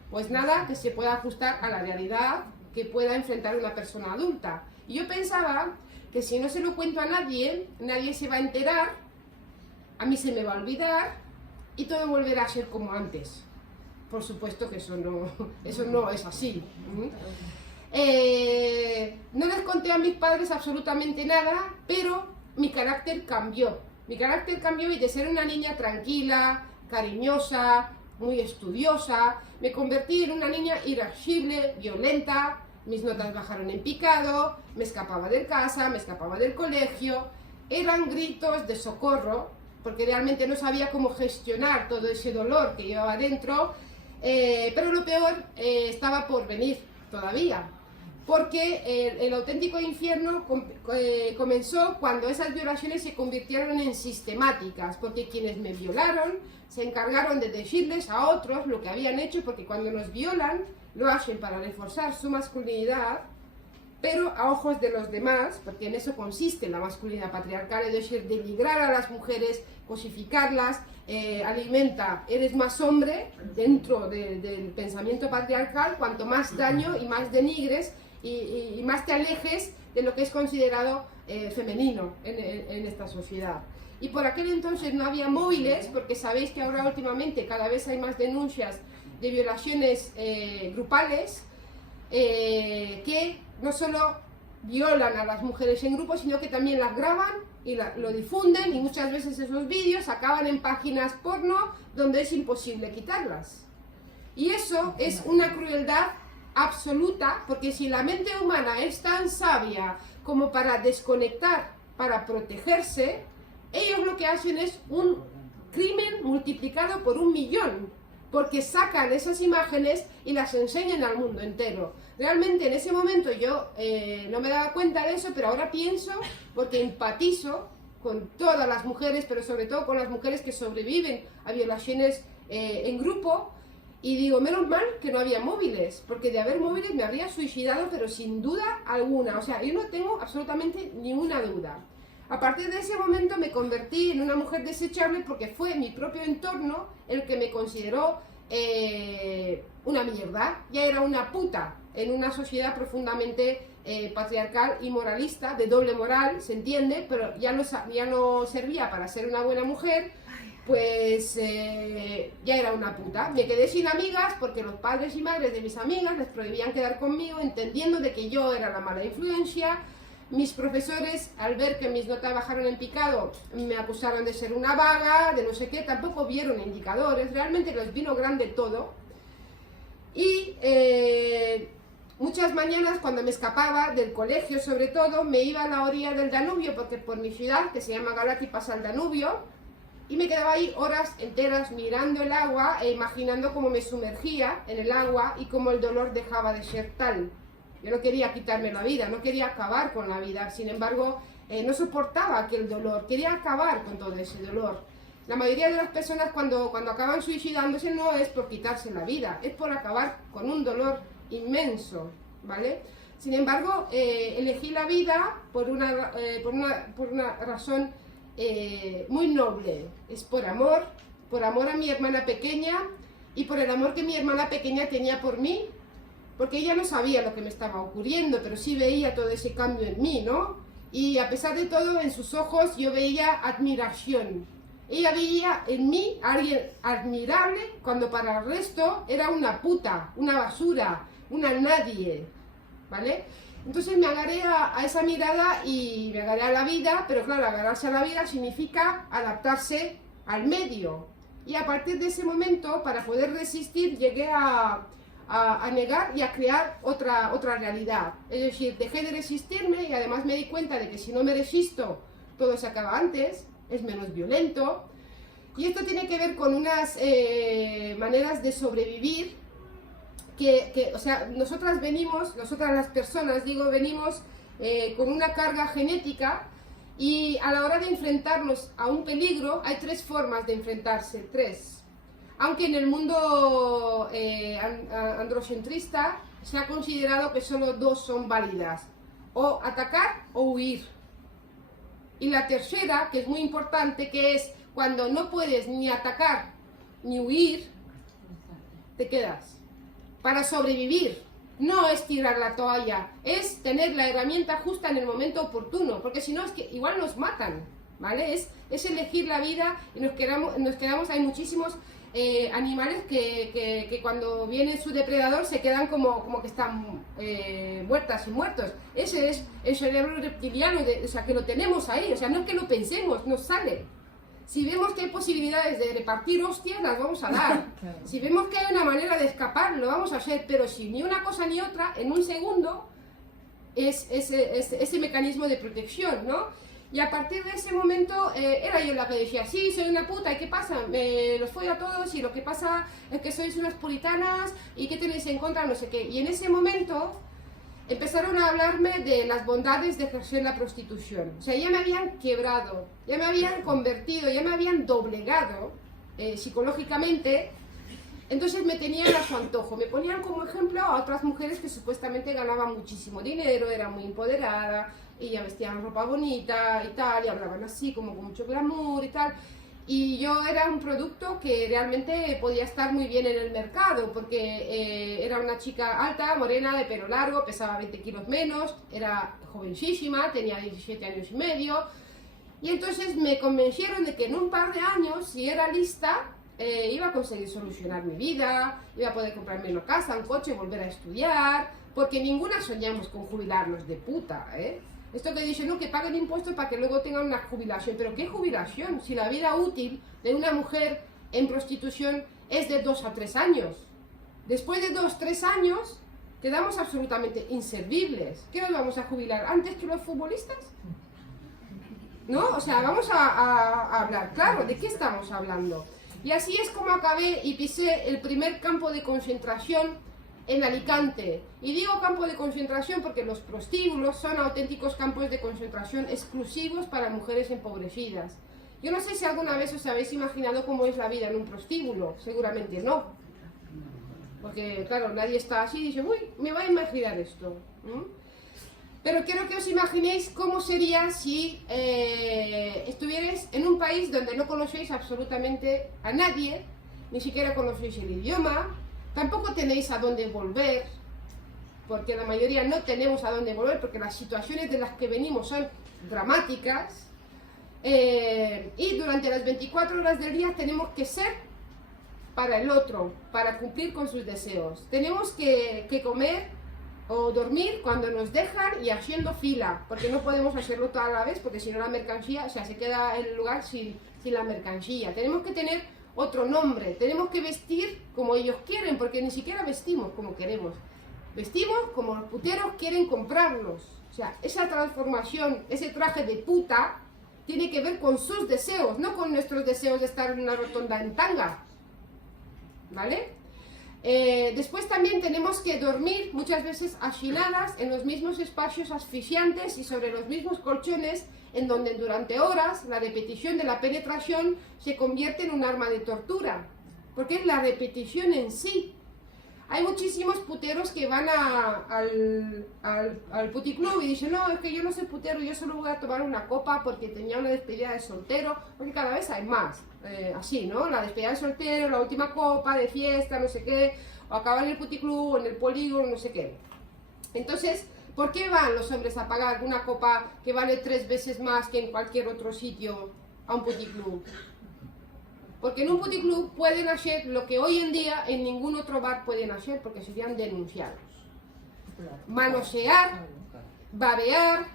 Pues nada, que se pueda ajustar a la realidad que pueda enfrentar una persona adulta. Y yo pensaba que si no se lo cuento a nadie, nadie se va a enterar, a mí se me va a olvidar y todo volverá a ser como antes. Por supuesto que eso no es así. No les conté a mis padres absolutamente nada, pero mi carácter cambió. Mi carácter cambió, y de ser una niña tranquila, cariñosa, muy estudiosa, me convertí en una niña irascible, violenta. Mis notas bajaron en picado, me escapaba de casa, me escapaba del colegio. Eran gritos de socorro, porque realmente no sabía cómo gestionar todo ese dolor que llevaba dentro. Pero lo peor estaba por venir todavía, porque el auténtico infierno comenzó cuando esas violaciones se convirtieron en sistemáticas, porque quienes me violaron se encargaron de decirles a otros lo que habían hecho, porque cuando nos violan lo hacen para reforzar su masculinidad, pero a ojos de los demás, porque en eso consiste la masculinidad patriarcal, es decir, denigrar a las mujeres, cosificarlas, alimenta, eres más hombre dentro del pensamiento patriarcal, cuanto más daño y más denigres y más te alejes de lo que es considerado femenino en esta sociedad. Y por aquel entonces no había móviles, porque sabéis que ahora últimamente cada vez hay más denuncias de violaciones grupales, que no solo violan a las mujeres en grupo, sino que también las graban y lo difunden, y muchas veces esos vídeos acaban en páginas porno donde es imposible quitarlas. Y eso es una crueldad absoluta, porque si la mente humana es tan sabia como para desconectar, para protegerse, ellos lo que hacen es un crimen multiplicado por 1.000.000. porque sacan esas imágenes y las enseñan al mundo entero. Realmente en ese momento yo no me daba cuenta de eso, pero ahora pienso, porque empatizo con todas las mujeres, pero sobre todo con las mujeres que sobreviven a violaciones en grupo, y digo, menos mal que no había móviles, porque de haber móviles me habría suicidado, pero sin duda alguna. O sea, yo no tengo absolutamente ninguna duda. A partir de ese momento me convertí en una mujer desechable porque fue mi propio entorno el que me consideró una mierda. Ya era una puta en una sociedad profundamente patriarcal y moralista, de doble moral, se entiende, pero ya no servía para ser una buena mujer. Pues ya era una puta. Me quedé sin amigas porque los padres y madres de mis amigas les prohibían quedar conmigo, entendiendo de que yo era la mala influencia. Mis profesores, al ver que mis notas bajaron en picado, me acusaron de ser una vaga, de no sé qué, tampoco vieron indicadores, realmente les vino grande todo. Y muchas mañanas cuando me escapaba del colegio, sobre todo, me iba a la orilla del Danubio, porque por mi ciudad, que se llama Galati, pasa el Danubio, y me quedaba ahí horas enteras mirando el agua e imaginando cómo me sumergía en el agua y cómo el dolor dejaba de ser tal. Yo no quería quitarme la vida, no quería acabar con la vida, sin embargo, no soportaba aquel dolor, quería acabar con todo ese dolor. La mayoría de las personas cuando acaban suicidándose no es por quitarse la vida, es por acabar con un dolor inmenso, ¿vale? Sin embargo, elegí la vida por una razón muy noble. Es por amor a mi hermana pequeña y por el amor que mi hermana pequeña tenía por mí, porque ella no sabía lo que me estaba ocurriendo, pero sí veía todo ese cambio en mí, ¿no? Y a pesar de todo, en sus ojos yo veía admiración. Ella veía en mí a alguien admirable cuando para el resto era una puta, una basura, una nadie, ¿vale? Entonces me agarré a esa mirada y me agarré a la vida, pero claro, agarrarse a la vida significa adaptarse al medio. Y a partir de ese momento, para poder resistir, llegué a negar y a crear otra realidad. Es decir, dejé de resistirme y además me di cuenta de que si no me resisto, todo se acaba antes, es menos violento. Y esto tiene que ver con unas maneras de sobrevivir o sea, nosotras las personas, digo, venimos con una carga genética y a la hora de enfrentarnos a un peligro hay tres formas de enfrentarse, tres. Aunque en el mundo androcentrista se ha considerado que solo dos son válidas, o atacar o huir. Y la tercera, que es muy importante, que es cuando no puedes ni atacar ni huir, te quedas. Para sobrevivir, no es tirar la toalla, es tener la herramienta justa en el momento oportuno, porque si no es que igual nos matan, ¿vale? Es elegir la vida y nos quedamos, hay muchísimos animales que cuando viene su depredador se quedan como que están muertas y muertos. Ese es el cerebro reptiliano, o sea, que lo tenemos ahí, o sea, no es que lo pensemos, nos sale. Si vemos que hay posibilidades de repartir hostias, las vamos a dar. Claro. Si vemos que hay una manera de escapar, lo vamos a hacer. Pero si ni una cosa ni otra, en un segundo, es ese mecanismo de protección, ¿no? Y a partir de ese momento, era yo la que decía, sí, soy una puta, ¿y qué pasa? Me los follo a todos y lo que pasa es que sois unas puritanas y ¿qué tenéis en contra? No sé qué. Y en ese momento empezaron a hablarme de las bondades de ejercer la prostitución. O sea, ya me habían quebrado, ya me habían convertido, ya me habían doblegado psicológicamente. Entonces me tenían a su antojo, me ponían como ejemplo a otras mujeres que supuestamente ganaban muchísimo dinero, eran muy empoderadas, ella vestían ropa bonita y tal, y hablaban así como con mucho glamour y tal. Y yo era un producto que realmente podía estar muy bien en el mercado, porque era una chica alta, morena, de pelo largo, pesaba 20 kilos menos, era jovencísima, tenía 17 años y medio. Y entonces me convencieron de que en un par de años, si era lista, iba a conseguir solucionar mi vida, iba a poder comprarme una casa, un coche, volver a estudiar, porque ninguna soñamos con jubilarnos de puta, ¿eh? Esto que dicen, no, que paguen impuestos para que luego tengan una jubilación. ¿Pero qué jubilación? Si la vida útil de una mujer en prostitución es de 2 a 3 años. Después de 2 a 3 años, quedamos absolutamente inservibles. ¿Qué nos vamos a jubilar? ¿Antes que los futbolistas? ¿No? O sea, vamos a hablar, claro, ¿de qué estamos hablando? Y así es como acabé y pisé el primer campo de concentración en Alicante. Y digo campo de concentración porque los prostíbulos son auténticos campos de concentración exclusivos para mujeres empobrecidas. Yo no sé si alguna vez os habéis imaginado cómo es la vida en un prostíbulo, seguramente no. Porque, claro, nadie está así y dice, uy, me va a imaginar esto. Pero quiero que os imaginéis cómo sería si estuvierais en un país donde no conocéis absolutamente a nadie, ni siquiera conocéis el idioma, tampoco tenéis a dónde volver, porque la mayoría no tenemos a dónde volver, porque las situaciones de las que venimos son dramáticas, y durante las 24 horas del día tenemos que ser para el otro, para cumplir con sus deseos. Tenemos que comer o dormir cuando nos dejan y haciendo fila, porque no podemos hacerlo toda la vez, porque si no la mercancía, o sea, se queda el lugar sin la mercancía. Tenemos que tener otro nombre, tenemos que vestir como ellos quieren, porque ni siquiera vestimos como queremos. Vestimos como los puteros quieren comprarnos. O sea, esa transformación, ese traje de puta, tiene que ver con sus deseos, no con nuestros deseos de estar en una rotonda en tanga. ¿Vale? Después también tenemos que dormir muchas veces hacinadas en los mismos espacios asfixiantes y sobre los mismos colchones, en donde durante horas la repetición de la penetración se convierte en un arma de tortura, porque es la repetición en sí. Hay muchísimos puteros que van al puticlub y dicen, no, es que yo no soy putero, yo solo voy a tomar una copa porque tenía una despedida de soltero, porque cada vez hay más, así, ¿no? La despedida de soltero, la última copa de fiesta, no sé qué, o acabar en el puticlub, o en el polígono, no sé qué. Entonces, ¿por qué van los hombres a pagar una copa que vale 3 veces más que en cualquier otro sitio a un puticlub? Porque en un puticlub pueden hacer lo que hoy en día en ningún otro bar pueden hacer, porque serían denunciados. Manosear, babear,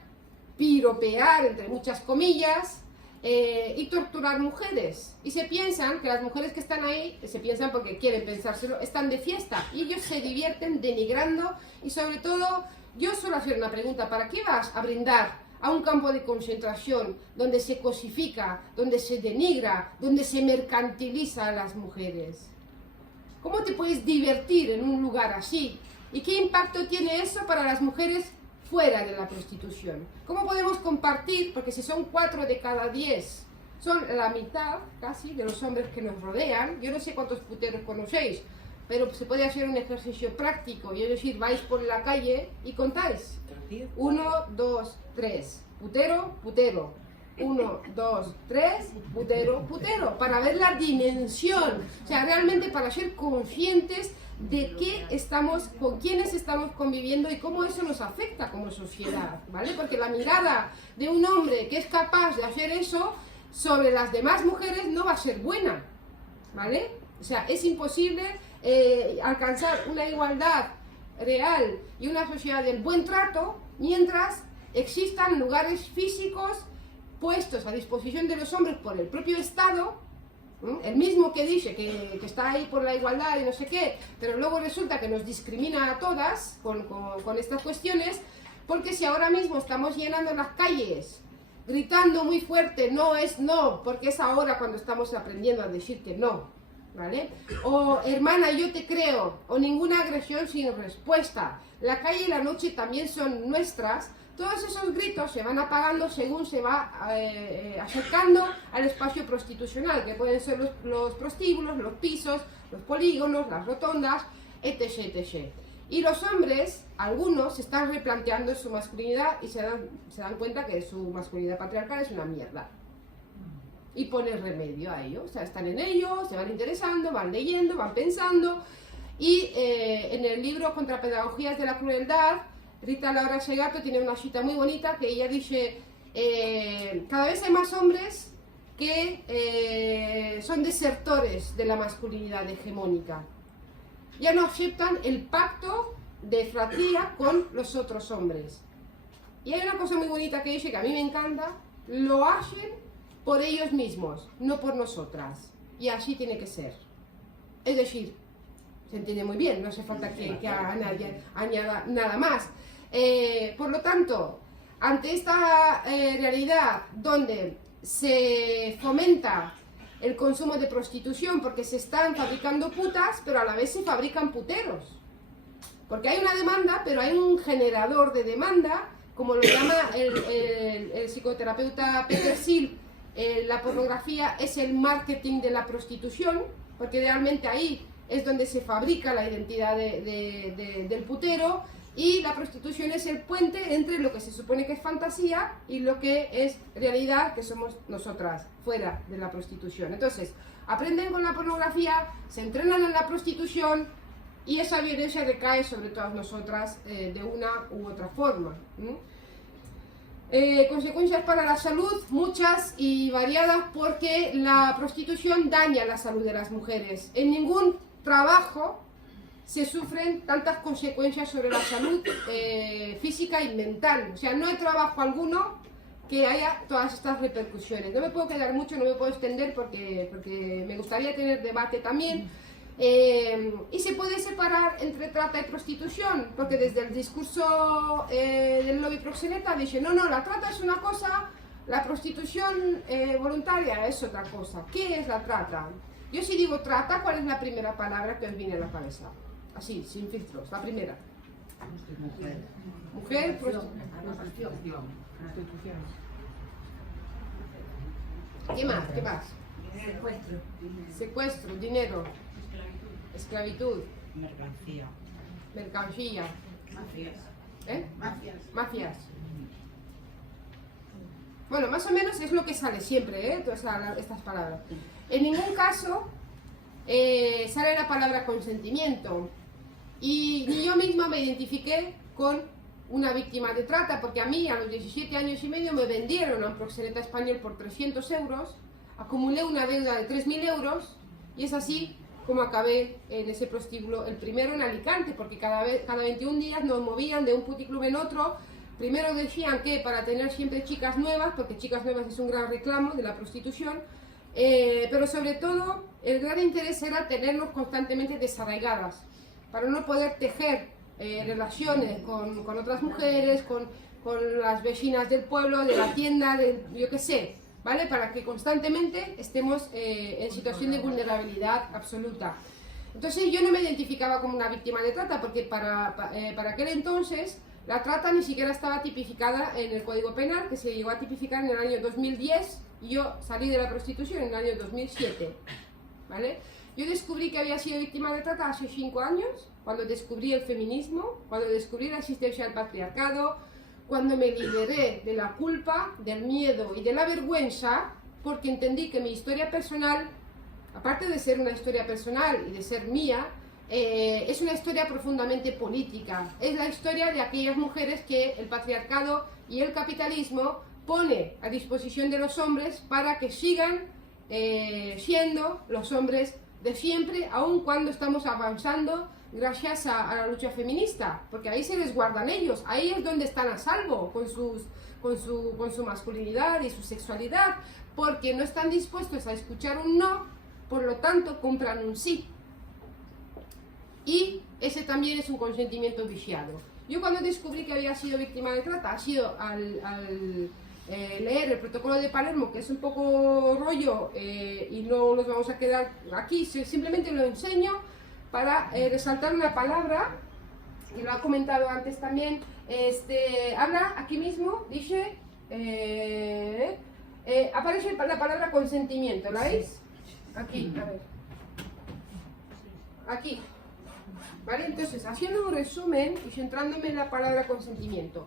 piropear, entre muchas comillas, y torturar mujeres. Y se piensan que las mujeres que están ahí, se piensan porque quieren pensárselo, están de fiesta. Y ellos se divierten denigrando y sobre todo, yo suelo hacer una pregunta, ¿para qué vas a brindar a un campo de concentración donde se cosifica, donde se denigra, donde se mercantiliza a las mujeres? ¿Cómo te puedes divertir en un lugar así? ¿Y qué impacto tiene eso para las mujeres fuera de la prostitución? ¿Cómo podemos compartir? Porque si son 4 de cada 10, son la mitad casi de los hombres que nos rodean. Yo no sé cuántos puteros conocéis, pero se puede hacer un ejercicio práctico, y es decir, vais por la calle y contáis. 1, 2, 3, putero, putero. 1, 2, 3, putero, putero. Para ver la dimensión, o sea, realmente para ser conscientes de qué estamos, con quiénes estamos conviviendo y cómo eso nos afecta como sociedad, ¿vale? Porque la mirada de un hombre que es capaz de hacer eso sobre las demás mujeres no va a ser buena, ¿vale? O sea, es imposible alcanzar una igualdad real y una sociedad del buen trato mientras existan lugares físicos puestos a disposición de los hombres por el propio Estado, el mismo que dice que está ahí por la igualdad y no sé qué, pero luego resulta que nos discrimina a todas con estas cuestiones, porque si ahora mismo estamos llenando las calles gritando muy fuerte, no es no, porque es ahora cuando estamos aprendiendo a decir que no, ¿vale? O hermana, yo te creo, o ninguna agresión sin respuesta, la calle y la noche también son nuestras. Todos esos gritos se van apagando según se va acercando al espacio prostitucional, que pueden ser los prostíbulos, los pisos, los polígonos, las rotondas, etc, etc. Y los hombres, algunos, se están replanteando su masculinidad y se dan cuenta que su masculinidad patriarcal es una mierda. Y ponen remedio a ello, o sea, están en ello, se van interesando, van leyendo, van pensando. Y en el libro Contrapedagogías de la Crueldad, Rita Laura Segato tiene una cita muy bonita que ella dice, cada vez hay más hombres que son desertores de la masculinidad hegemónica. Ya no aceptan el pacto de fratría con los otros hombres. Y hay una cosa muy bonita que dice, que a mí me encanta, lo hacen por ellos mismos, no por nosotras. Y así tiene que ser. Es decir, se entiende muy bien, no hace falta que añada nada más. Por lo tanto, ante esta realidad donde se fomenta el consumo de prostitución, porque se están fabricando putas, pero a la vez se fabrican puteros. Porque hay una demanda, pero hay un generador de demanda, como lo llama el psicoterapeuta Peter Seal. La pornografía es el marketing de la prostitución, porque realmente ahí es donde se fabrica la identidad del putero, y la prostitución es el puente entre lo que se supone que es fantasía y lo que es realidad, que somos nosotras, fuera de la prostitución. Entonces, aprenden con la pornografía, se entrenan en la prostitución, y esa violencia recae sobre todas nosotras de una u otra forma. Consecuencias para la salud, muchas y variadas, porque la prostitución daña la salud de las mujeres. En ningún trabajo se sufren tantas consecuencias sobre la salud física y mental. O sea, no hay trabajo alguno que haya todas estas repercusiones. No me puedo quedar mucho, no me puedo extender porque me gustaría tener debate también. Y se puede separar entre trata y prostitución, porque desde el discurso del lobby proxeneta dice, no, la trata es una cosa, la prostitución voluntaria es otra cosa. ¿Qué es la trata? Yo si digo trata, ¿cuál es la primera palabra que os viene a la cabeza? Así, sin filtros, la primera. Mujer, prostitución. ¿Qué más? ¿Qué más? Secuestro, dinero. Esclavitud. Mercancía. Mafias. Bueno, más o menos es lo que sale siempre, todas estas palabras. En ningún caso sale la palabra consentimiento. Y ni yo misma me identifiqué con una víctima de trata, porque a mí a los 17 años y medio me vendieron a un proxeneta español por 300 euros, acumulé una deuda de 3.000 euros, y es así como acabé en ese prostíbulo, el primero en Alicante, porque cada 21 días nos movían de un puticlub en otro. Primero decían que para tener siempre chicas nuevas, porque chicas nuevas es un gran reclamo de la prostitución, pero sobre todo el gran interés era tenernos constantemente desarraigadas, para no poder tejer relaciones con otras mujeres, con las vecinas del pueblo, de la tienda, yo qué sé, ¿vale? Para que constantemente estemos en situación de vulnerabilidad absoluta. Entonces yo no me identificaba como una víctima de trata, porque para aquel entonces la trata ni siquiera estaba tipificada en el Código Penal, que se llegó a tipificar en el año 2010, y yo salí de la prostitución en el año 2007, ¿vale? Yo descubrí que había sido víctima de trata hace 5 años, cuando descubrí el feminismo, cuando descubrí la existencia del patriarcado, cuando me liberé de la culpa, del miedo y de la vergüenza, porque entendí que mi historia personal, aparte de ser una historia personal y de ser mía, es una historia profundamente política. Es la historia de aquellas mujeres que el patriarcado y el capitalismo pone a disposición de los hombres para que sigan siendo los hombres de siempre, aun cuando estamos avanzando gracias a la lucha feminista, porque ahí se les guardan ellos, ahí es donde están a salvo con su masculinidad y su sexualidad, porque no están dispuestos a escuchar un no, por lo tanto compran un sí. Y ese también es un consentimiento viciado. Yo cuando descubrí que había sido víctima de trata, ha sido al leer el protocolo de Palermo, que es un poco rollo y no nos vamos a quedar aquí, simplemente lo enseño para resaltar una palabra, y lo ha comentado antes también, habla aquí mismo, dice, aparece la palabra consentimiento, ¿la veis? Aquí, a ver, aquí, ¿vale? Entonces, haciendo un resumen y centrándome en la palabra consentimiento,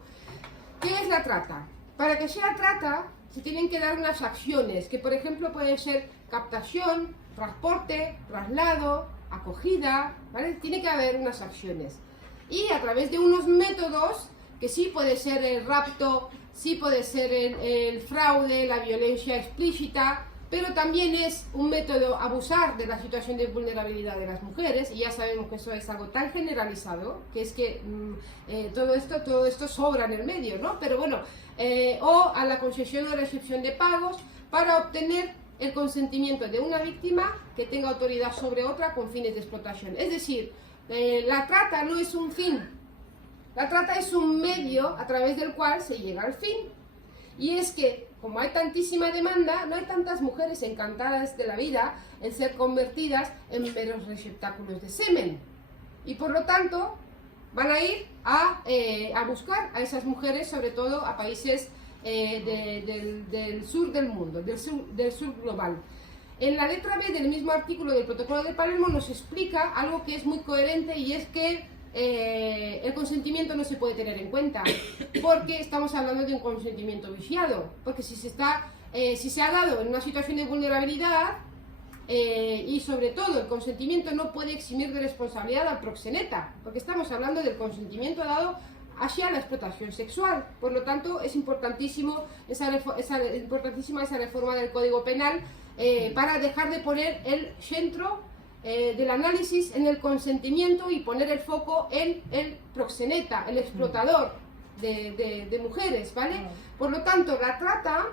¿qué es la trata? Para que sea trata, se tienen que dar unas acciones, que por ejemplo pueden ser captación, transporte, traslado, acogida, ¿vale? Tiene que haber unas acciones. Y a través de unos métodos, que sí puede ser el rapto, sí puede ser el fraude, la violencia explícita, pero también es un método abusar de la situación de vulnerabilidad de las mujeres, y ya sabemos que eso es algo tan generalizado, que es que todo esto sobra en el medio, ¿no? Pero bueno, o a la concesión o recepción de pagos para obtener el consentimiento de una víctima que tenga autoridad sobre otra con fines de explotación. Es decir, la trata no es un fin, la trata es un medio a través del cual se llega al fin. Y es que, como hay tantísima demanda, no hay tantas mujeres encantadas de la vida en ser convertidas en meros receptáculos de semen. Y por lo tanto, van a ir a buscar a esas mujeres, sobre todo a países del sur del mundo, del sur global. En la letra B del mismo artículo del Protocolo de Palermo nos explica algo que es muy coherente, y es que el consentimiento no se puede tener en cuenta, porque estamos hablando de un consentimiento viciado, porque si se ha dado en una situación de vulnerabilidad, y sobre todo el consentimiento no puede eximir de responsabilidad al proxeneta, porque estamos hablando del consentimiento dado hacia la explotación sexual. Por lo tanto, es importantísima esa reforma del Código Penal, para dejar de poner el centro del análisis en el consentimiento y poner el foco en el proxeneta, el explotador de mujeres, ¿vale? Por lo tanto, la trata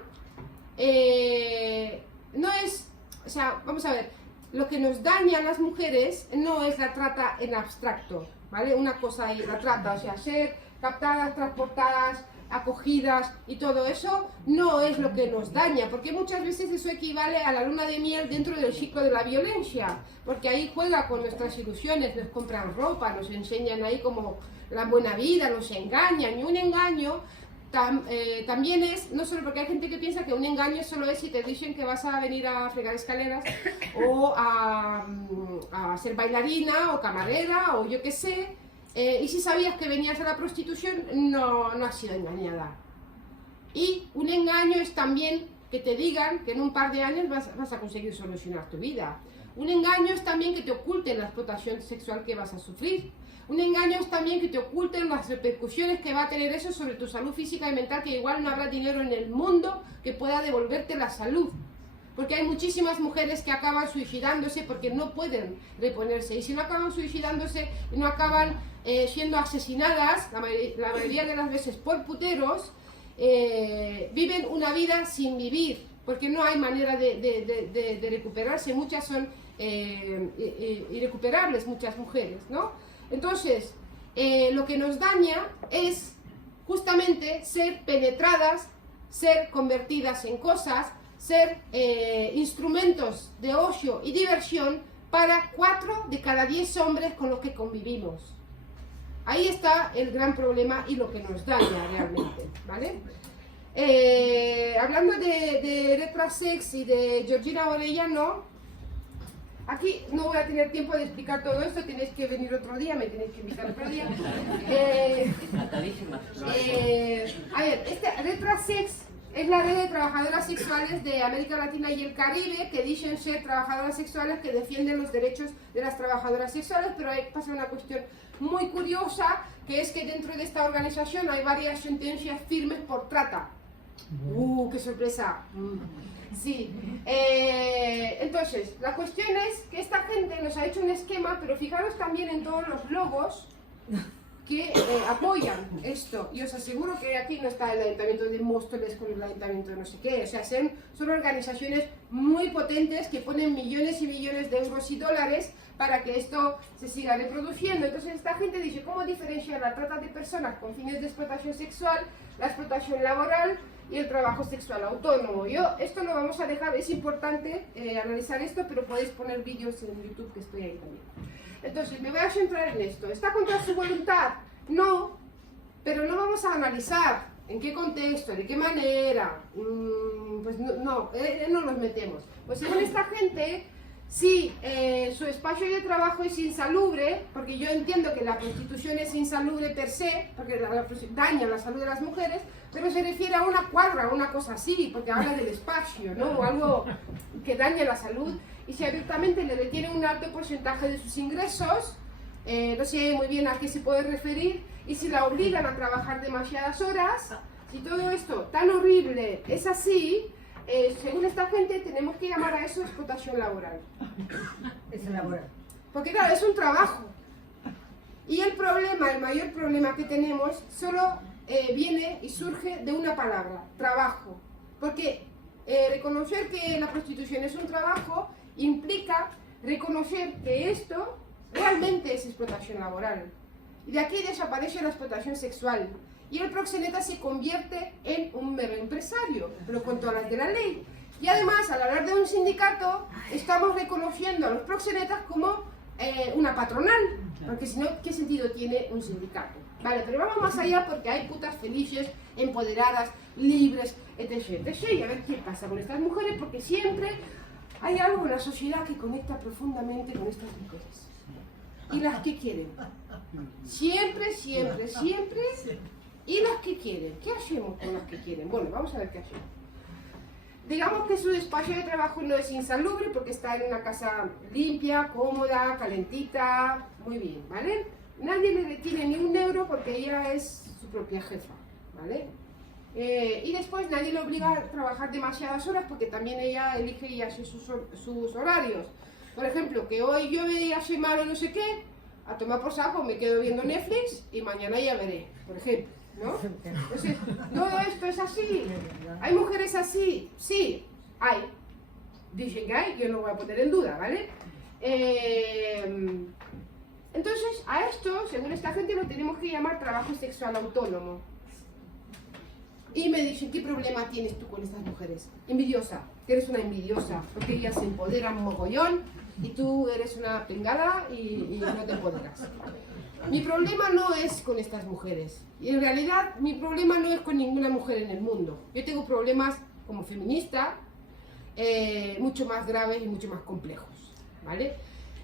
no es, o sea, vamos a ver, lo que nos daña a las mujeres no es la trata en abstracto, ¿vale? Una cosa es la trata, o sea, ser captadas, transportadas, acogidas y todo eso no es lo que nos daña, porque muchas veces eso equivale a la luna de miel dentro del ciclo de la violencia, porque ahí juega con nuestras ilusiones, nos compran ropa, nos enseñan ahí como la buena vida, nos engañan, y un engaño también es, no solo porque hay gente que piensa que un engaño solo es si te dicen que vas a venir a fregar escaleras o a ser bailarina o camarera o yo qué sé, y si sabías que venías a la prostitución, no has sido engañada. Y un engaño es también que te digan que en un par de años vas a conseguir solucionar tu vida. Un engaño es también que te oculten la explotación sexual que vas a sufrir. Un engaño es también que te oculten las repercusiones que va a tener eso sobre tu salud física y mental, que igual no habrá dinero en el mundo que pueda devolverte la salud. Porque hay muchísimas mujeres que acaban suicidándose porque no pueden reponerse. Y si no acaban suicidándose, no acaban siendo asesinadas, la mayoría de las veces por puteros, viven una vida sin vivir, porque no hay manera de recuperarse. Muchas son irrecuperables, muchas mujeres, ¿no? Entonces, lo que nos daña es justamente ser penetradas, ser convertidas en cosas, ser instrumentos de ocio y diversión para 4 de cada 10 hombres con los que convivimos. Ahí está el gran problema y lo que nos daña realmente, ¿vale? Hablando de Letra Sex y de Georgina Orellano, aquí no voy a tener tiempo de explicar todo esto, tenéis que venir otro día, me tenéis que invitar otro día. A ver, Letra Sex es la red de trabajadoras sexuales de América Latina y el Caribe, que dicen ser trabajadoras sexuales que defienden los derechos de las trabajadoras sexuales, pero ahí pasa una cuestión muy curiosa, que es que dentro de esta organización hay varias sentencias firmes por trata. ¡Qué sorpresa! Sí. Entonces, la cuestión es que esta gente nos ha hecho un esquema, pero fijaros también en todos los logos que apoyan esto, y os aseguro que aquí no está el Ayuntamiento de Móstoles con el Ayuntamiento de no sé qué, o sea, son organizaciones muy potentes que ponen millones y millones de euros y dólares para que esto se siga reproduciendo. Entonces esta gente dice, ¿cómo diferenciar la trata de personas con fines de explotación sexual, la explotación laboral y el trabajo sexual autónomo? Esto lo vamos a dejar, es importante analizar esto, pero podéis poner vídeos en YouTube, que estoy ahí también. Entonces, me voy a centrar en esto. ¿Está contra su voluntad? No, pero no vamos a analizar en qué contexto, de qué manera, pues no nos metemos. Pues según esta gente, si su espacio de trabajo es insalubre, porque yo entiendo que la prostitución es insalubre per se, porque daña la salud de las mujeres, pero se refiere a una cuadra, una cosa así, porque habla del espacio, ¿no? O algo que daña la salud, y si abiertamente le retienen un alto porcentaje de sus ingresos, no sé muy bien a qué se puede referir, y si la obligan a trabajar demasiadas horas, si todo esto tan horrible es así, según esta gente tenemos que llamar a eso explotación laboral. Es laboral. Porque claro, es un trabajo. Y el mayor problema que tenemos, solo viene y surge de una palabra, trabajo. Porque reconocer que la prostitución es un trabajo implica reconocer que esto realmente es explotación laboral. Y de aquí desaparece la explotación sexual. y el proxeneta se convierte en un mero empresario, pero con todas las de la ley. Y además, al hablar de un sindicato, estamos reconociendo a los proxenetas como una patronal, porque si no, ¿qué sentido tiene un sindicato? Vale, pero vamos más allá porque hay putas felices, empoderadas, libres, etc, etc. Y a ver qué pasa con estas mujeres, porque siempre hay algo en la sociedad que conecta profundamente con estas mujeres. Y las que quieren. Siempre, siempre, siempre. Y las que quieren. ¿Qué hacemos con las que quieren? Bueno, vamos a ver qué hacemos. Digamos que su despacho de trabajo no es insalubre porque está en una casa limpia, cómoda, calentita, muy bien, ¿vale? Nadie le detiene ni un euro porque ella es su propia jefa, ¿vale? Y después nadie le obliga a trabajar demasiadas horas porque también ella elige y hace sus horarios. Por ejemplo, que hoy yo veía Semana o no sé qué, a tomar por saco, me quedo viendo Netflix y mañana ya veré, por ejemplo, ¿no? Entonces, todo esto es así. ¿Hay mujeres así? Sí, hay. Dicen que hay, yo no voy a poner en duda, ¿vale? Entonces, a esto, según esta gente, lo tenemos que llamar trabajo sexual autónomo. Y me dicen, ¿qué problema tienes tú con estas mujeres? Envidiosa, que eres una envidiosa, porque ellas se empoderan mogollón y tú eres una pringada y no te empoderas. Mi problema no es con estas mujeres. Y en realidad, mi problema no es con ninguna mujer en el mundo. Yo tengo problemas como feminista, mucho más graves y mucho más complejos, ¿vale?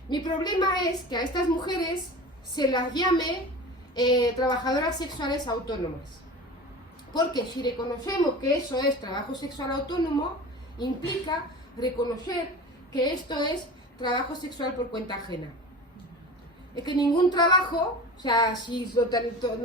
Mi problema es que a estas mujeres se las llame trabajadoras sexuales autónomas. Porque si reconocemos que eso es trabajo sexual autónomo, implica reconocer que esto es trabajo sexual por cuenta ajena. Es que ningún trabajo, o sea, si lo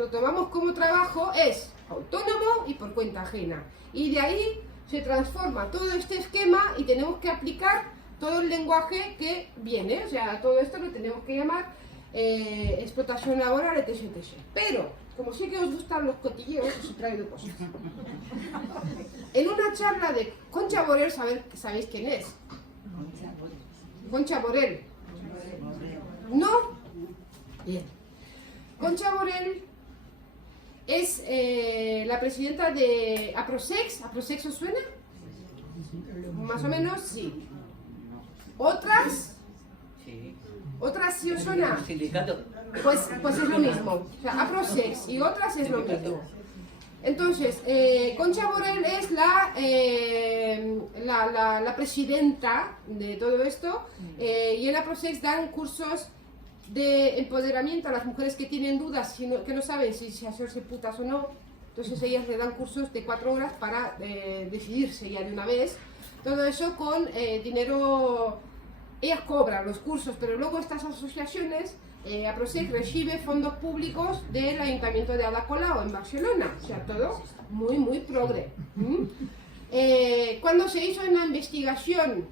tomamos como trabajo, es autónomo y por cuenta ajena. Y de ahí se transforma todo este esquema y tenemos que aplicar todo el lenguaje que viene. O sea, todo esto lo tenemos que llamar explotación laboral, etc, etc. Pero, como sé que os gustan los cotilleos, os he traído cosas. En una charla de Concha Borel, ¿sabéis quién es? Concha Borel. ¿No? Bien. Concha Borel es la presidenta de Aprosex. ¿Aprosex os suena? Más o menos, sí. ¿Otras? ¿Otras sí os suena? ¿Sindicato? Pues es lo mismo. O sea, Aprosex y otras es lo mismo. Entonces, Concha Borel es la presidenta de todo esto y en Aprosex dan cursos de empoderamiento a las mujeres que tienen dudas, que no saben si hacerse putas o no. Entonces ellas le dan cursos de 4 horas para decidirse ya de una vez. Todo eso con dinero. Ellas cobran los cursos, pero luego estas asociaciones, Aprosex recibe fondos públicos del Ayuntamiento de Ada Colau en Barcelona. O sea, todo muy, muy progre. Cuando se hizo una investigación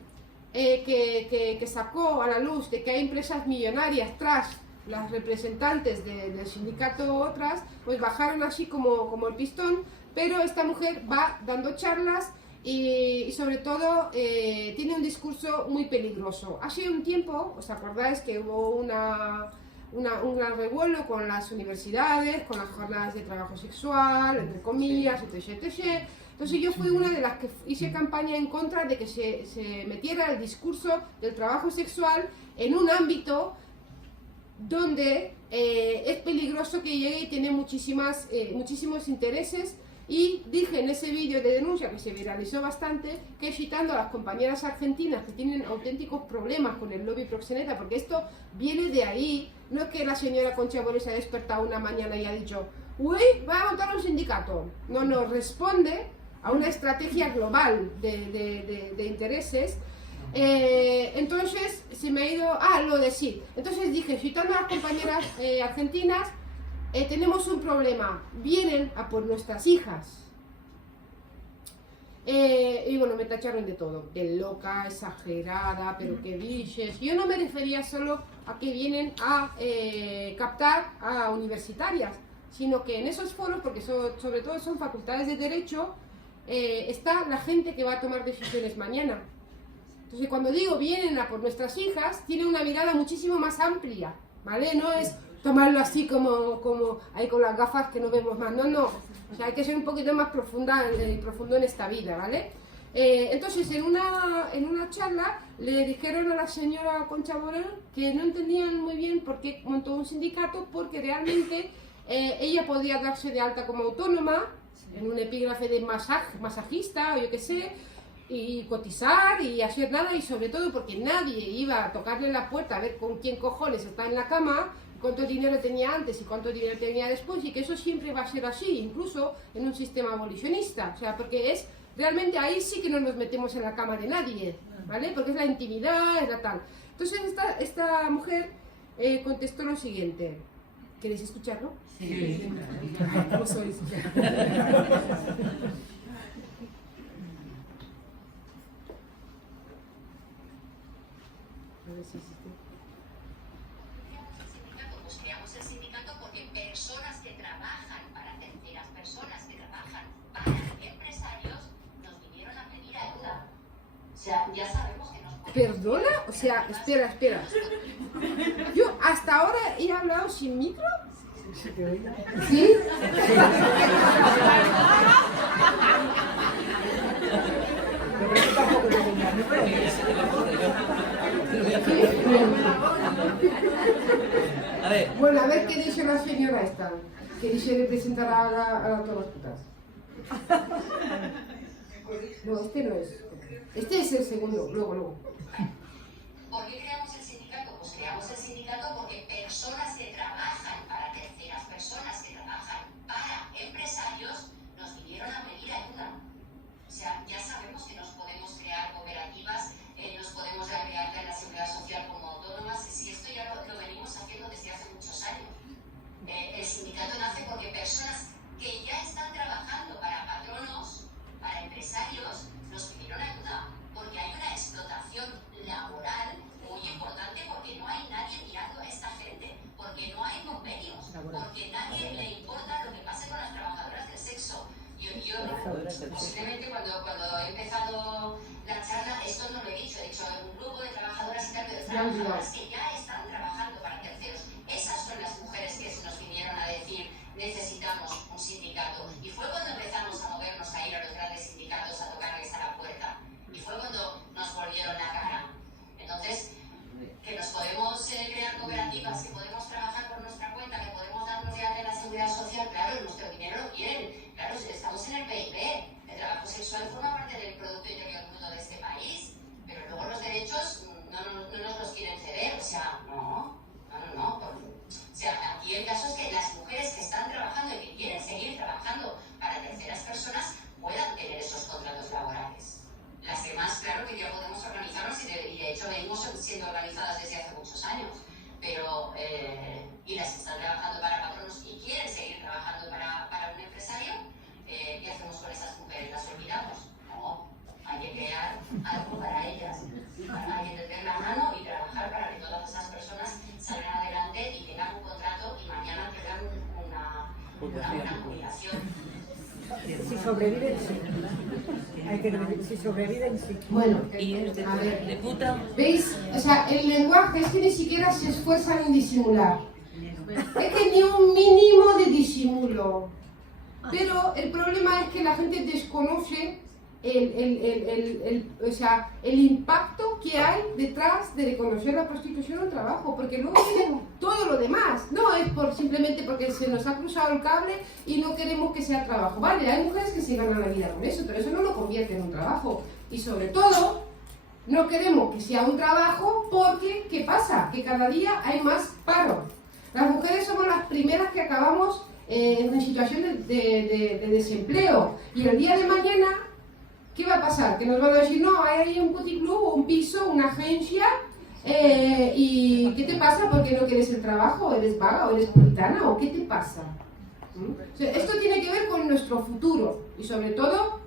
que sacó a la luz de que hay empresas millonarias tras las representantes del sindicato u otras, pues bajaron así como el pistón, pero esta mujer va dando charlas y sobre todo tiene un discurso muy peligroso. Hace un tiempo, ¿os acordáis que hubo un gran revuelo con las universidades, con las jornadas de trabajo sexual, entre comillas, etc, etc? Entonces yo fui una de las que hice campaña en contra de que se metiera el discurso del trabajo sexual en un ámbito donde es peligroso que llegue y tiene muchísimos intereses. Y dije en ese vídeo de denuncia que se viralizó bastante, que citando a las compañeras argentinas que tienen auténticos problemas con el lobby proxeneta, porque esto viene de ahí, no es que la señora Concha Borel se ha despertado una mañana y ha dicho, uy, voy a montar un sindicato. No, responde a una estrategia global de intereses. Entonces se me ha ido, lo de sí. Entonces dije, citando a las compañeras argentinas, tenemos un problema, vienen a por nuestras hijas. Y bueno, me tacharon de todo, de loca, exagerada, pero qué dices. Yo no me refería solo a que vienen a captar a universitarias, sino que en esos foros, porque sobre todo son facultades de Derecho, está la gente que va a tomar decisiones mañana. Entonces cuando digo vienen a por nuestras hijas, tiene una mirada muchísimo más amplia. ¿vale? No es tomarlo así como ahí con las gafas que no vemos más, no, no. O sea, hay que ser un poquito más profundo en esta vida, ¿vale? Entonces, en una charla le dijeron a la señora Concha Morel que no entendían muy bien por qué montó un sindicato, porque realmente ella podía darse de alta como autónoma en un epígrafe de masajista o yo qué sé, y cotizar y hacer nada, y sobre todo porque nadie iba a tocarle la puerta a ver con quién cojones está en la cama, cuánto dinero tenía antes y cuánto dinero tenía después, y que eso siempre va a ser así, incluso en un sistema abolicionista, o sea, porque es realmente ahí sí que no nos metemos en la cama de nadie, ¿vale? Porque es la intimidad, es la tal. Entonces esta mujer contestó lo siguiente. ¿Queréis escucharlo? Sí. ¿Cómo sois? Pues creamos el sindicato porque personas que trabajan para terceras, personas que trabajan para empresarios, nos vinieron a pedir ayuda. O sea, ya sabemos que nos podemos... ¿Perdona? O sea, espera. Yo hasta ahora he hablado sin micro. ¿Sí? A ver. Bueno, a ver qué dice la señora esta, que dice representar a la todas las putas. No, este no es. Este es el segundo, luego. ¿Por qué creamos el sindicato? Pues creamos el sindicato porque personas que trabajan para terceras, personas que trabajan para empresarios, nos vinieron a pedir ayuda. O sea, ya sabemos que nos podemos crear cooperativas, nos podemos crear en la seguridad social como autónomas, si esto ya lo venimos haciendo desde hace muchos años. El sindicato nace porque personas que ya están trabajando para patronos, para empresarios, nos pidieron ayuda, porque hay una explotación laboral muy importante, porque no hay nadie mirando a esta gente, porque no hay convenios, porque nadie le importa lo que pase con las trabajadoras del sexo. Yo posiblemente cuando he empezado la charla, esto no lo he dicho un grupo de trabajadoras y tal, pero trabajadoras que ya están trabajando para terceros. Esas son las mujeres que nos vinieron a decir, necesitamos un sindicato. Y fue cuando empezamos a movernos, a ir a los grandes sindicatos, a tocarles a la puerta. Y fue cuando nos volvieron la cara. Entonces, que nos podemos crear cooperativas, que podemos trabajar por nuestra cuenta, que podemos darnos de alta en la seguridad social, claro, nuestro dinero lo quieren. Claro, estamos en el PIB. El trabajo sexual forma parte del Producto Interior Bruto de este país, pero luego los derechos no nos los quieren ceder. O sea, no. O sea, aquí el caso es que las mujeres que están trabajando y que quieren seguir trabajando para terceras personas puedan tener esos contratos laborales. Las demás, claro que ya podemos organizarnos y de hecho venimos siendo organizadas desde hace muchos años, pero y las que están trabajando para patronos y quieren seguir trabajando para un empresario, ¿qué hacemos con esas mujeres? ¿Las olvidamos? No, hay que crear algo para ellas, hay que tender la mano y trabajar para que todas esas personas salgan adelante y tengan un contrato y mañana tengan una jubilación. Si sobreviven, sí. Hay que ver si sobreviven, sí. Bueno, Y es a ver. de puta. ¿Veis? O sea, el lenguaje es que ni siquiera se esfuerzan en disimular. Es que ni un mínimo de disimulo. Pero el problema es que la gente desconoce o sea, el impacto que hay detrás de reconocer la prostitución o el trabajo, porque luego viene todo lo demás. No es simplemente porque se nos ha cruzado el cable y no queremos que sea trabajo. Vale, hay mujeres que se ganan la vida con eso, pero eso no lo convierte en un trabajo. Y sobre todo, no queremos que sea un trabajo porque, ¿qué pasa? Que cada día hay más paro. Las mujeres somos las primeras que acabamos en una situación de desempleo. Y el día de mañana, ¿qué va a pasar? Que nos van a decir, no, hay ahí un puticlub, un piso, una agencia, ¿y qué te pasa? ¿Por qué no quieres el trabajo? ¿Eres vaga o eres puritana? ¿O qué te pasa? O sea, esto tiene que ver con nuestro futuro, y sobre todo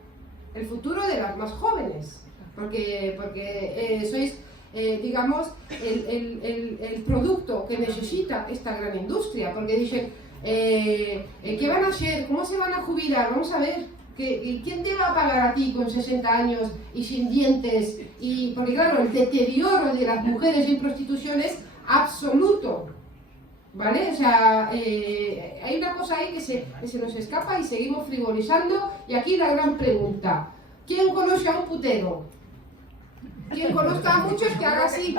el futuro de las más jóvenes, porque sois, digamos, el producto que necesita esta gran industria, porque dicen, ¿qué van a hacer? ¿Cómo se van a jubilar? Vamos a ver. ¿Quién te va a pagar a ti con 60 años y sin dientes? Porque claro, el deterioro de las mujeres en prostitución es absoluto. ¿vale? O sea, hay una cosa ahí que se nos escapa y seguimos frivolizando. Y aquí la gran pregunta: ¿quién conoce a un putero? Quien conozca a muchos que haga así.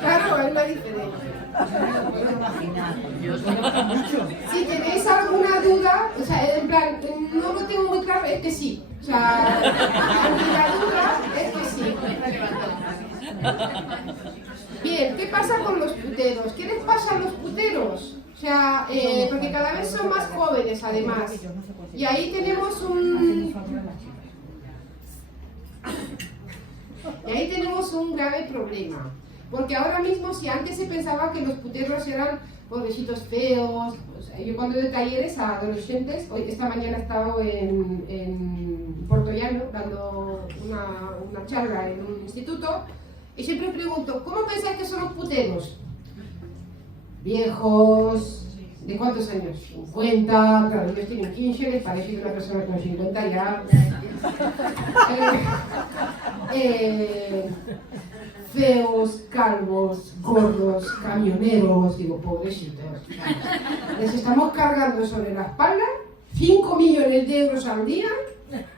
Claro, hay una diferencia. Si tenéis alguna duda, o sea, en plan, no lo tengo muy claro, es que sí. O sea, ante la duda, es que sí. Bien, ¿qué pasa con los puteros? ¿Qué les pasa a los puteros? O sea, porque cada vez son más jóvenes, además. Y ahí tenemos un grave problema. Porque ahora mismo, si antes se pensaba que los puteros eran pobrecitos feos, o sea, yo cuando doy talleres a adolescentes, esta mañana he estado en Puerto Llano dando una charla en un instituto, y siempre pregunto: ¿cómo pensáis que son los puteros? Viejos, ¿de cuántos años? 50, claro, ellos tienen 15, les parece que una persona con 50 ya... feos, calvos, gordos, camioneros, digo, pobrecitos. Les estamos cargando sobre la espalda 5 millones de euros al día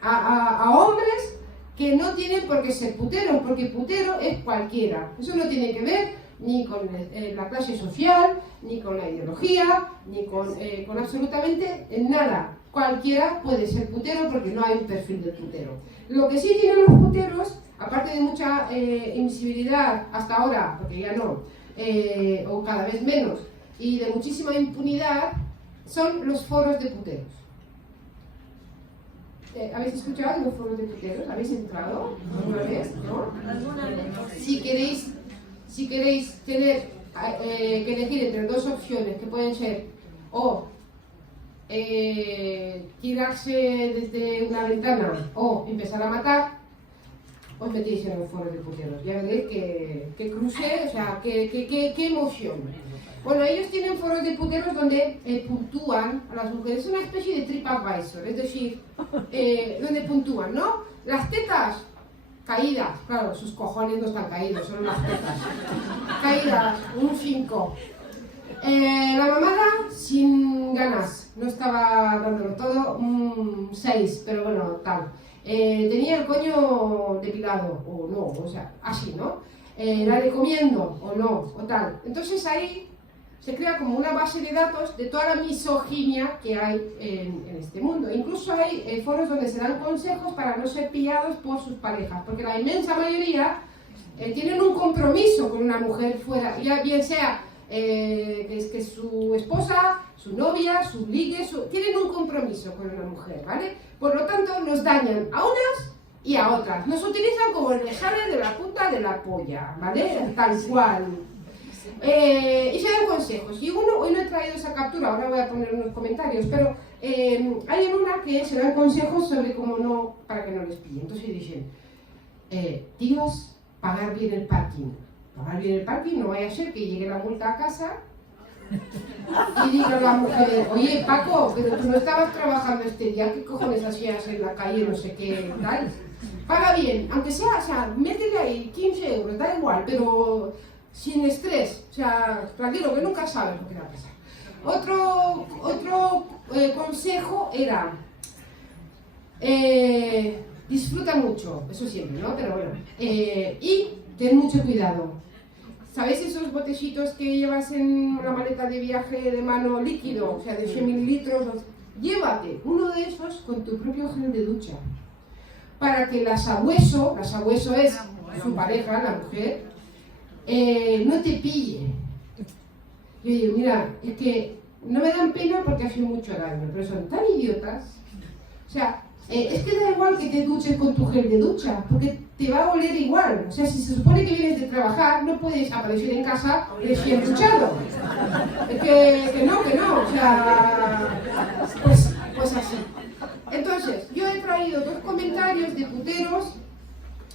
a hombres que no tienen por qué ser puteros, porque putero es cualquiera. Eso no tiene que ver ni con la clase social, ni con la ideología, ni con absolutamente nada. Cualquiera puede ser putero porque no hay un perfil de putero. Lo que sí tienen los puteros, aparte de mucha invisibilidad hasta ahora, porque ya no, o cada vez menos, y de muchísima impunidad, son los foros de puteros. ¿Habéis escuchado de los foros de puteros? ¿Habéis entrado alguna vez? ¿No? Si queréis tener que elegir entre dos opciones, que pueden ser o tirarse desde una ventana o empezar a matar, os metéis en los foros de puteros. Ya veréis que cruce, o sea, qué emoción. Bueno, ellos tienen foros de puteros donde puntúan a las mujeres, es una especie de TripAdvisor, es decir, donde puntúan, ¿no? Las tetas caídas, claro, sus cojones no están caídos, son las tetas. Caídas, un 5. La mamada, sin ganas, no estaba dándolo todo, un 6, pero bueno, tal. Tenía el coño depilado, o no, o sea, así, ¿no? La recomiendo, o no, o tal. Entonces ahí se crea como una base de datos de toda la misoginia que hay en este mundo. Incluso hay foros donde se dan consejos para no ser pillados por sus parejas, porque la inmensa mayoría tienen un compromiso con una mujer fuera, ya bien sea que su esposa, su novia, su ligue, tienen un compromiso con una mujer, ¿vale? Por lo tanto, nos dañan a unas y a otras. Nos utilizan como el dejarle de la punta de la polla, ¿vale? Tal cual. Y se dan consejos. Y hoy no he traído esa captura, ahora voy a poner unos comentarios, pero hay en una que se dan consejos sobre cómo no, para que no les pillen. Entonces dicen, tíos, pagar bien el parking. Pagar bien el parking, no vaya a ser que llegue la multa a casa y diga la mujer: oye, Paco, pero tú no estabas trabajando este día, ¿qué cojones hacías en la calle, no sé qué, tal? Paga bien, aunque sea, o sea, métele ahí 15 euros, da igual, pero sin estrés, o sea, tranquilo, que nunca sabes lo que va a pasar. Otro consejo era, disfruta mucho, eso siempre, ¿no? Pero bueno, y ten mucho cuidado. ¿Sabéis esos botecitos que llevas en una maleta de viaje de mano líquido? O sea, de 100 mililitros. Llévate uno de esos con tu propio gel de ducha. Para que la sabueso es su pareja, la mujer, no te pille. Yo digo, mira, es que no me dan pena porque hacen mucho daño, pero son tan idiotas. O sea, es que da igual que te duches con tu gel de ducha, porque te va a oler igual. O sea, si se supone que vienes de trabajar, no puedes aparecer en casa recién duchado. Es que no, o sea, pues así. Entonces, yo he traído 2 comentarios de puteros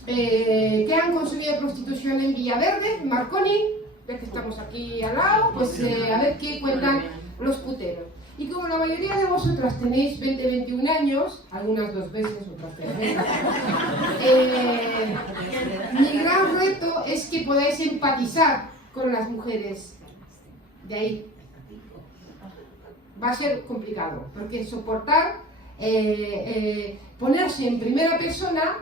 que han consumido prostitución en Villaverde, en Marconi, ya que estamos aquí al lado, pues a ver qué cuentan los puteros. Y como la mayoría de vosotras tenéis 20, 21 años, algunas 2 veces, otras 3 veces, mi gran reto es que podáis empatizar con las mujeres de ahí. Va a ser complicado, porque soportar, ponerse en primera persona,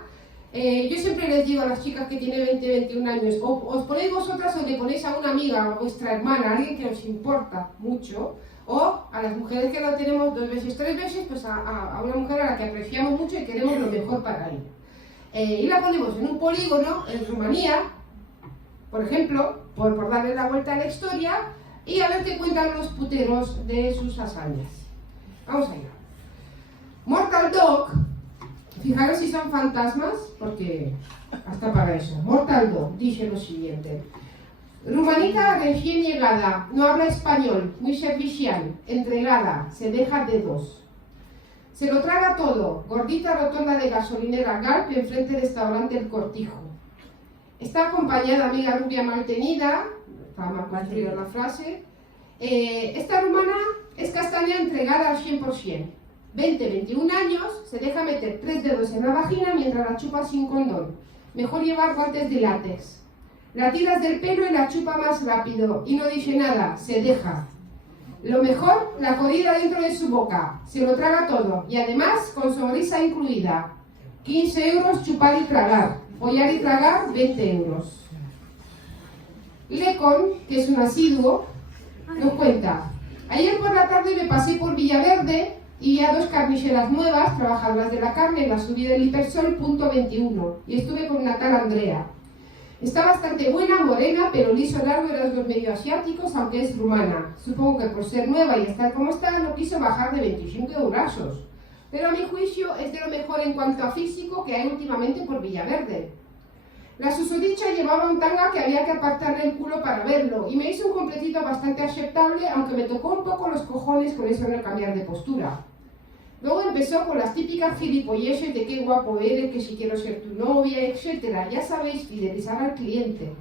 yo siempre les digo a las chicas que tienen 20, 21 años, o os ponéis vosotras o le ponéis a una amiga, a vuestra hermana, a alguien que os importa mucho, o a las mujeres que lo tenemos 2 veces, 3 veces, pues a una mujer a la que apreciamos mucho y queremos lo mejor para ella. Y la ponemos en un polígono en Rumanía, por ejemplo, por darle la vuelta a la historia, y a ver qué cuentan los puteros de sus hazañas. Vamos allá. Mortal Dog, fijaros si son fantasmas, porque hasta para eso. Mortal Dog dice lo siguiente. Rumanita recién llegada, no habla español, muy servicial, entregada, se deja dedos. Se lo traga todo, gordita rotonda de gasolinera Galp enfrente del restaurante El Cortijo. Está acompañada amiga rubia mal tenida, está mal construida la frase. Esta rumana es castaña entregada al 100%. 20, 21 años, se deja meter 3 dedos en la vagina mientras la chupa sin condón. Mejor llevar guantes de látex. La tiras del pelo y la chupa más rápido. Y no dice nada, se deja. Lo mejor, la jodida dentro de su boca. Se lo traga todo. Y además, con sonrisa incluida. 15 euros chupar y tragar. Follar y tragar, 20 euros. Lecon, que es un asiduo, nos cuenta. Ayer por la tarde me pasé por Villaverde y vi a 2 carniceras nuevas, trabajadoras de la carne, en la subida del Hipersol, punto 21. Y estuve con una tal Andrea. Está bastante buena, morena, pero liso largo de rasgos medio asiáticos, aunque es rumana. Supongo que por ser nueva y estar como está, no quiso bajar de 25 eurazos. Pero a mi juicio es de lo mejor en cuanto a físico que hay últimamente por Villaverde. La susodicha llevaba un tanga que había que apartarle el culo para verlo, y me hizo un completito bastante aceptable, aunque me tocó un poco los cojones con eso de cambiar de postura. Luego empezó con las típicas gilipolleces de qué guapo eres, que si quiero ser tu novia, etc. Ya sabéis, fidelizar al cliente.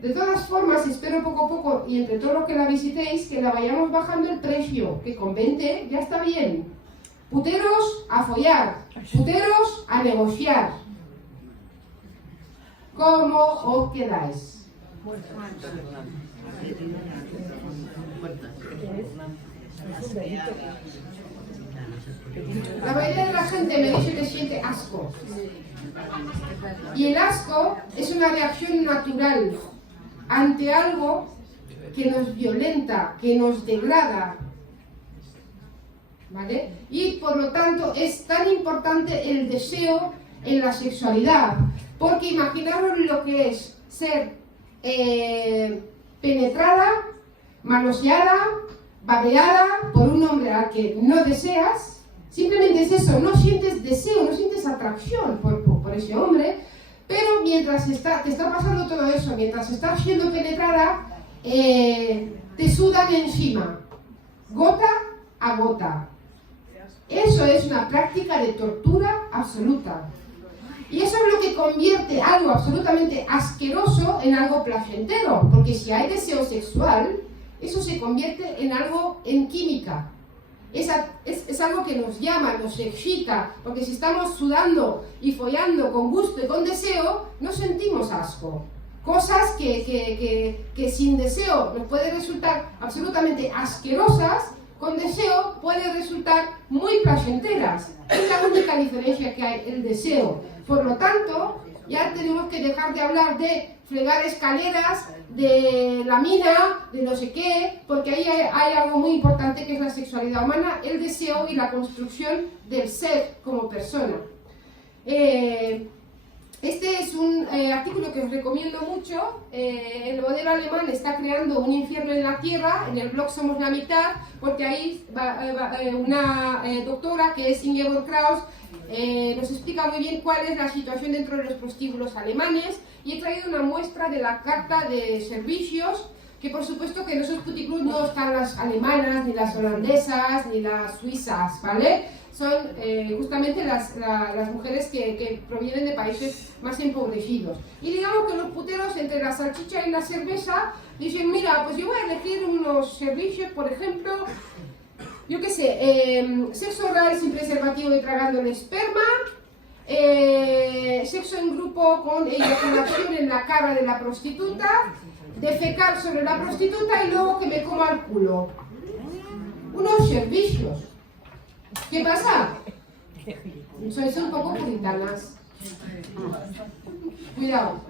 De todas formas, espero poco a poco, y entre todos los que la visitéis, que la vayamos bajando el precio, que con 20 ya está bien. Puteros a follar, puteros a negociar. ¿Cómo os quedáis? La mayoría de la gente me dice que siente asco. Y el asco es una reacción natural ante algo que nos violenta, que nos degrada. ¿Vale? Y por lo tanto es tan importante el deseo en la sexualidad. Porque imaginaros lo que es ser penetrada, manoseada, babeada por un hombre al que no deseas. Simplemente es eso, no sientes deseo, no sientes atracción por ese hombre, pero mientras te está pasando todo eso, mientras estás siendo penetrada, te sudan encima, gota a gota. Eso es una práctica de tortura absoluta. Y eso es lo que convierte algo absolutamente asqueroso en algo placentero, porque si hay deseo sexual, eso se convierte en algo, en química. Es algo que nos llama, nos excita, porque si estamos sudando y follando con gusto y con deseo, no sentimos asco. Cosas que sin deseo nos pueden resultar absolutamente asquerosas, con deseo pueden resultar muy placenteras. Es la única diferencia que hay, el deseo. Por lo tanto, ya tenemos que dejar de hablar de fregar escaleras, de la mina, de no sé qué, porque ahí hay algo muy importante que es la sexualidad humana, el deseo y la construcción del ser como persona. Este es un artículo que os recomiendo mucho. El modelo alemán está creando un infierno en la tierra, en el blog Somos la Mitad, porque ahí una doctora que es Ingeborg Kraus nos explica muy bien cuál es la situación dentro de los prostíbulos alemanes, y he traído una muestra de la carta de servicios, que por supuesto que en esos puticlubs no están las alemanas, ni las holandesas, ni las suizas, ¿vale? Son justamente las mujeres que provienen de países más empobrecidos. Y digamos que los puteros, entre la salchicha y la cerveza, dicen, mira, pues yo voy a elegir unos servicios, por ejemplo, yo qué sé, sexo oral sin preservativo y tragando el esperma, sexo en grupo con eyaculación en la cara de la prostituta, defecar sobre la prostituta y luego que me coma el culo. Unos servicios. ¿Qué pasa? Sois un poco puritanas. Cuidado.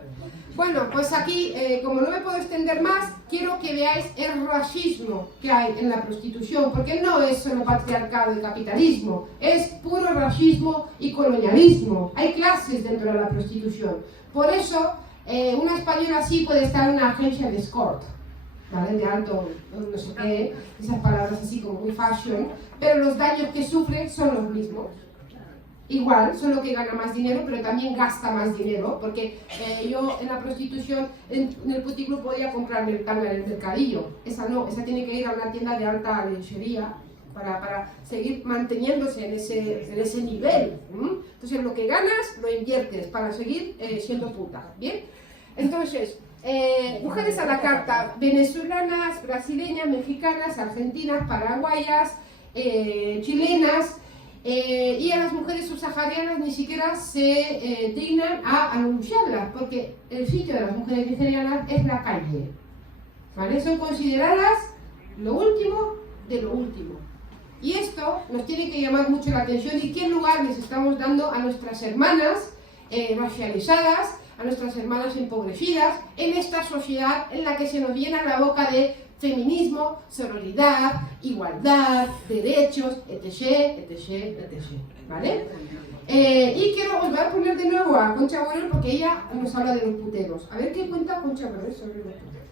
Bueno, pues aquí, como no me puedo extender más, quiero que veáis el racismo que hay en la prostitución, porque no es solo patriarcado y capitalismo, es puro racismo y colonialismo. Hay clases dentro de la prostitución. Por eso, una española así puede estar en una agencia de escort, ¿vale? De alto, no sé qué, esas palabras así como muy fashion, pero los daños que sufre son los mismos. Igual, solo que gana más dinero, pero también gasta más dinero, porque yo en la prostitución, en el puticlub podía comprarme el tanga en el mercadillo. Esa no, esa tiene que ir a una tienda de alta lencería para seguir manteniéndose en ese nivel. Entonces lo que ganas lo inviertes para seguir siendo puta, ¿bien? Entonces, mujeres a la carta, venezolanas, brasileñas, mexicanas, argentinas, paraguayas, chilenas. Y a las mujeres subsaharianas ni siquiera se dignan a anunciarlas, porque el sitio de las mujeres nigerianas es la calle, ¿vale? Son consideradas lo último de lo último. Y esto nos tiene que llamar mucho la atención y qué lugar les estamos dando a nuestras hermanas racializadas, a nuestras hermanas empobrecidas, en esta sociedad en la que se nos llena la boca de feminismo, sororidad, igualdad, derechos, etc, etc, etc, ¿vale? Y os voy a poner de nuevo a Concha Morel porque ella nos habla de los puteros. A ver qué cuenta Concha Morel sobre los puteros.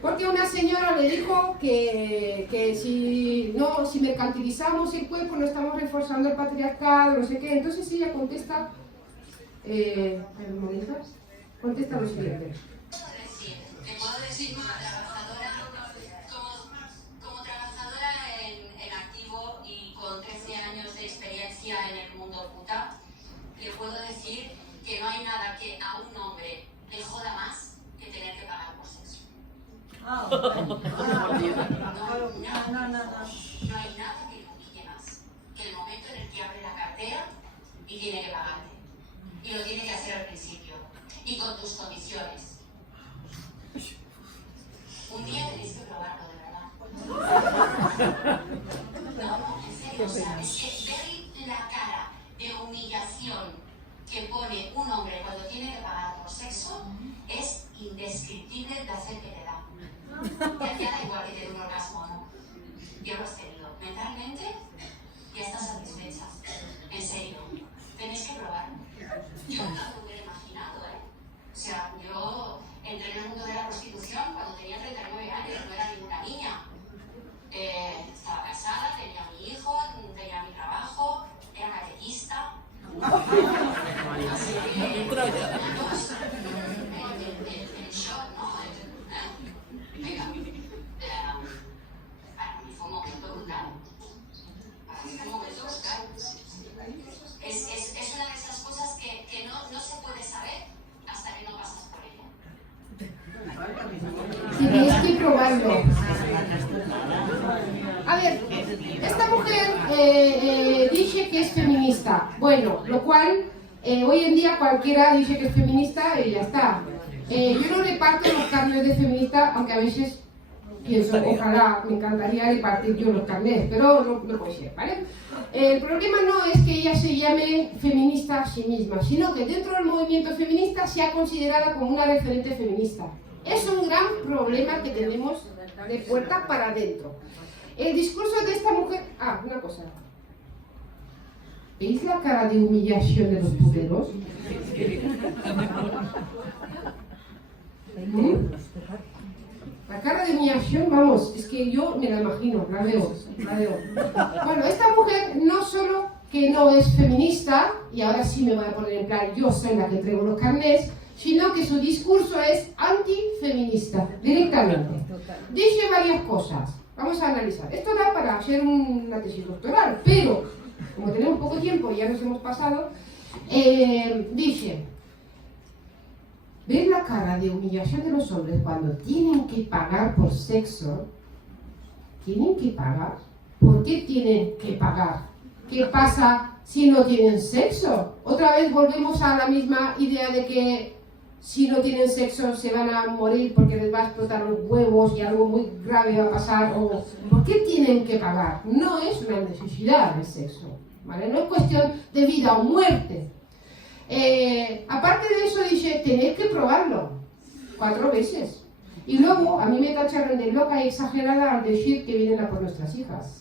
Porque una señora le dijo que si mercantilizamos el cuerpo no estamos reforzando el patriarcado, no sé qué. Entonces ella contesta, contesta lo siguiente. Te puedo decir como trabajadora en activo y con 13 años de experiencia en el mundo puta, le puedo decir que no hay nada que a un hombre le joda más que tener que pagar por sexo. No hay nada que le humille más que el momento en el que abre la cartera y tiene que pagarte. Y lo tiene que hacer al principio. Y con tus condiciones. Un día tenéis que probarlo, de verdad. No, en serio, o sea, es que ver la cara de humillación que pone un hombre cuando tiene que pagar por sexo es indescriptible el placer que te da. Ya da igual que te dé un orgasmo o no. Ya lo has tenido. Mentalmente ya estás satisfecha. En serio, tenéis que probarlo. Yo nunca me hubiera imaginado, O sea, yo entré en el mundo de la prostitución cuando tenía 39 años, no era ninguna niña. Estaba casada, tenía mi hijo, tenía mi trabajo, era catequista. Así que, el shock, ¿no? Venga, para mí fue un momento brutal. Es una de esas cosas que no se puede saber hasta que no pasas por ella. Tenéis que probarlo. A ver, esta mujer dice que es feminista. Bueno, lo cual hoy en día cualquiera dice que es feminista y ya está. Yo no reparto los carnets de feminista, aunque a veces pienso, ojalá, me encantaría repartir yo los carnets, pero no puede ser, ¿vale? El problema no es que ella se llame feminista a sí misma, sino que dentro del movimiento feminista se ha considerado como una referente feminista. Es un gran problema que tenemos de puerta para adentro. El discurso de esta mujer... una cosa. ¿Veis la cara de humillación de los puteros? La cara de humillación, vamos, es que yo me la imagino, la veo. Bueno, esta mujer no solo que no es feminista, y ahora sí me voy a poner en plan, yo soy la que entrego los carnets, sino que su discurso es antifeminista, directamente. Dice varias cosas, vamos a analizar. Esto da para hacer una tesis doctoral, pero como tenemos poco tiempo y ya nos hemos pasado, dice... ¿Ves la cara de humillación de los hombres cuando tienen que pagar por sexo? ¿Tienen que pagar? ¿Por qué tienen que pagar? ¿Qué pasa si no tienen sexo? Otra vez volvemos a la misma idea de que si no tienen sexo se van a morir porque les va a explotar los huevos y algo muy grave va a pasar, o ¿por qué tienen que pagar? No es una necesidad el sexo, ¿vale? No es cuestión de vida o muerte. Aparte de eso, dice, tenéis que probarlo 4 veces. Y luego a mí me tacharon de loca y exagerada al decir que vienen a por nuestras hijas.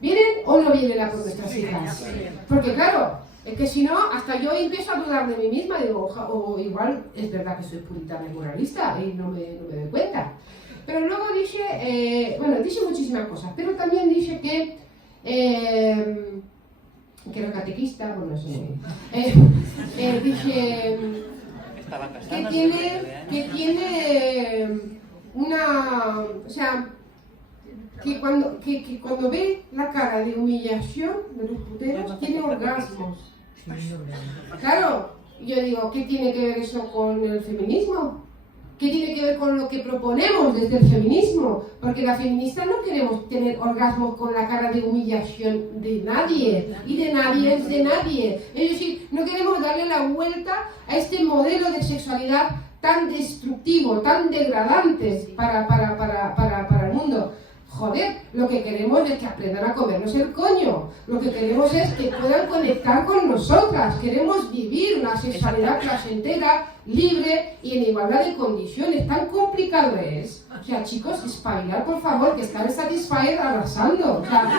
¿Vienen o no vienen a por nuestras hijas? Porque claro, es que si no, hasta yo empiezo a dudar de mí misma, digo, o igual es verdad que soy puritana y moralista y no me doy cuenta. Pero luego dice, dice muchísimas cosas, pero también dice que era catequista, bueno, eso dice que tiene una, o sea, que cuando ve la cara de humillación de los puteros, tiene orgasmos. Claro, yo digo, ¿qué tiene que ver eso con el feminismo? ¿Qué tiene que ver con lo que proponemos desde el feminismo? Porque las feministas no queremos tener orgasmos con la cara de humillación de nadie, y de nadie es de nadie. Es decir, no queremos darle la vuelta a este modelo de sexualidad tan destructivo, tan degradante para el mundo. Joder, lo que queremos es que aprendan a comernos el coño. Lo que queremos es que puedan conectar con nosotras. Queremos vivir una sexualidad placentera, libre y en igualdad de condiciones. Tan complicado es. O sea, chicos, espabilar, por favor, que están Satisfyer arrasando. O sea,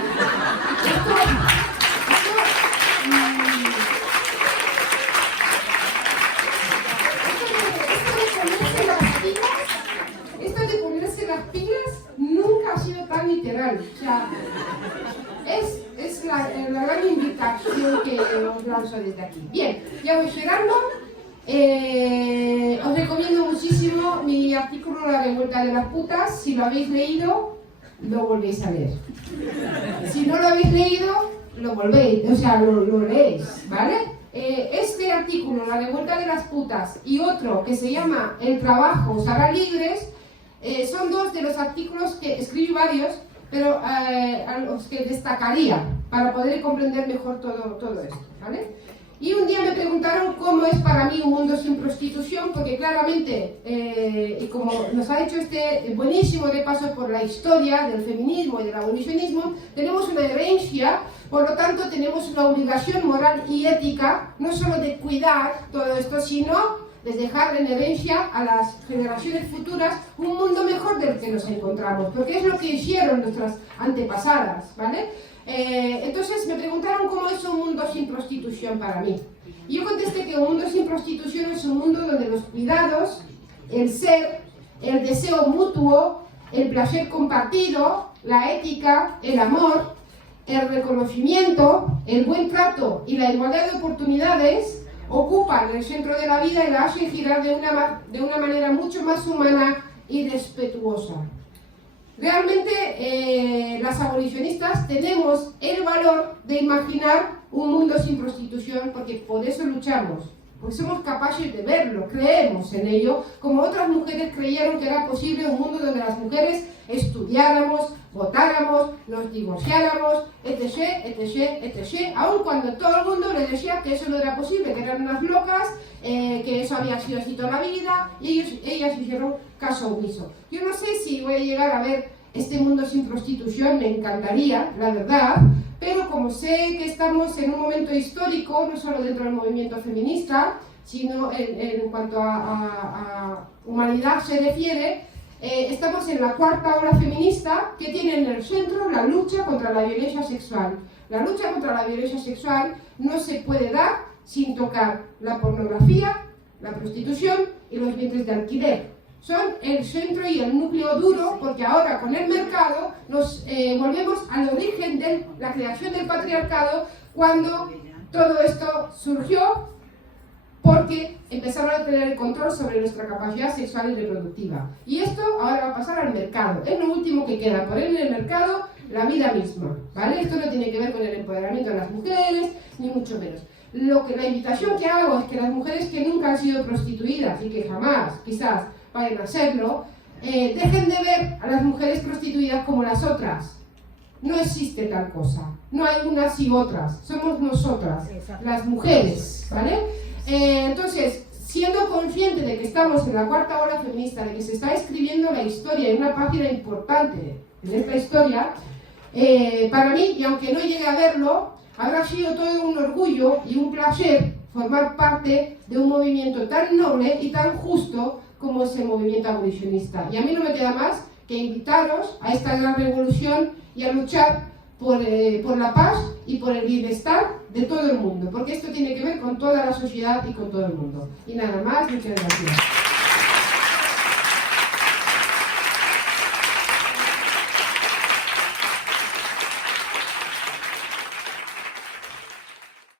esto de ponerse las pilas nunca ha sido tan literal. O sea, es la gran invitación que os lanzo desde aquí. Bien, ya voy llegando. Os recomiendo muchísimo mi artículo La revuelta de las putas. Si lo habéis leído, lo volvéis a leer. Si no lo habéis leído, lo leéis, ¿vale? Este artículo, La revuelta de las putas, y otro que se llama El trabajo os hará libres, son 2 de los artículos que escribí varios, pero a los que destacaría para poder comprender mejor todo esto, ¿vale? Y un día me preguntaron cómo es para mí un mundo sin prostitución, porque claramente, y como nos ha hecho este buenísimo repaso por la historia del feminismo y del abolicionismo, tenemos una herencia, por lo tanto tenemos una obligación moral y ética, no solo de cuidar todo esto, sino de dejar en herencia a las generaciones futuras un mundo mejor del que nos encontramos, porque es lo que hicieron nuestras antepasadas, ¿vale? Entonces me preguntaron cómo es un mundo sin prostitución para mí. Y yo contesté que un mundo sin prostitución es un mundo donde los cuidados, el ser, el deseo mutuo, el placer compartido, la ética, el amor, el reconocimiento, el buen trato y la igualdad de oportunidades ocupan el centro de la vida y la hacen girar de una manera mucho más humana y respetuosa. Realmente las abolicionistas tenemos el valor de imaginar un mundo sin prostitución, porque por eso luchamos, porque somos capaces de verlo, creemos en ello, como otras mujeres creyeron que era posible un mundo donde las mujeres estudiáramos, votáramos, nos divorciáramos, etc., aun cuando todo el mundo le decía que eso no era posible, que eran unas locas, que eso había sido así toda la vida, y ellas hicieron caso omiso. Yo no sé si voy a llegar a ver este mundo sin prostitución, me encantaría, la verdad, pero como sé que estamos en un momento histórico, no solo dentro del movimiento feminista, sino en cuanto a humanidad se refiere, estamos en la 4ª ola feminista, que tiene en el centro la lucha contra la violencia sexual. La lucha contra la violencia sexual no se puede dar sin tocar la pornografía, la prostitución y los vientres de alquiler. Son el centro y el núcleo duro, porque ahora con el mercado nos volvemos al origen de la creación del patriarcado, cuando todo esto surgió porque empezaron a tener el control sobre nuestra capacidad sexual y reproductiva. Y esto ahora va a pasar al mercado. Es lo último que queda, poner en el mercado la vida misma, ¿vale? Esto no tiene que ver con el empoderamiento de las mujeres, ni mucho menos. La invitación que hago es que las mujeres que nunca han sido prostituidas y que jamás, quizás, vayan a hacerlo, dejen de ver a las mujeres prostituidas como las otras. No existe tal cosa. No hay unas y otras. Somos nosotras, las mujeres, ¿vale? Entonces, siendo consciente de que estamos en la cuarta ola feminista, de que se está escribiendo la historia en una página importante en esta historia, para mí, y aunque no llegue a verlo, habrá sido todo un orgullo y un placer formar parte de un movimiento tan noble y tan justo como es el movimiento abolicionista. Y a mí no me queda más que invitaros a esta gran revolución y a luchar por la paz y por el bienestar de todo el mundo, porque esto tiene que ver con toda la sociedad y con todo el mundo. Y nada más, muchas gracias.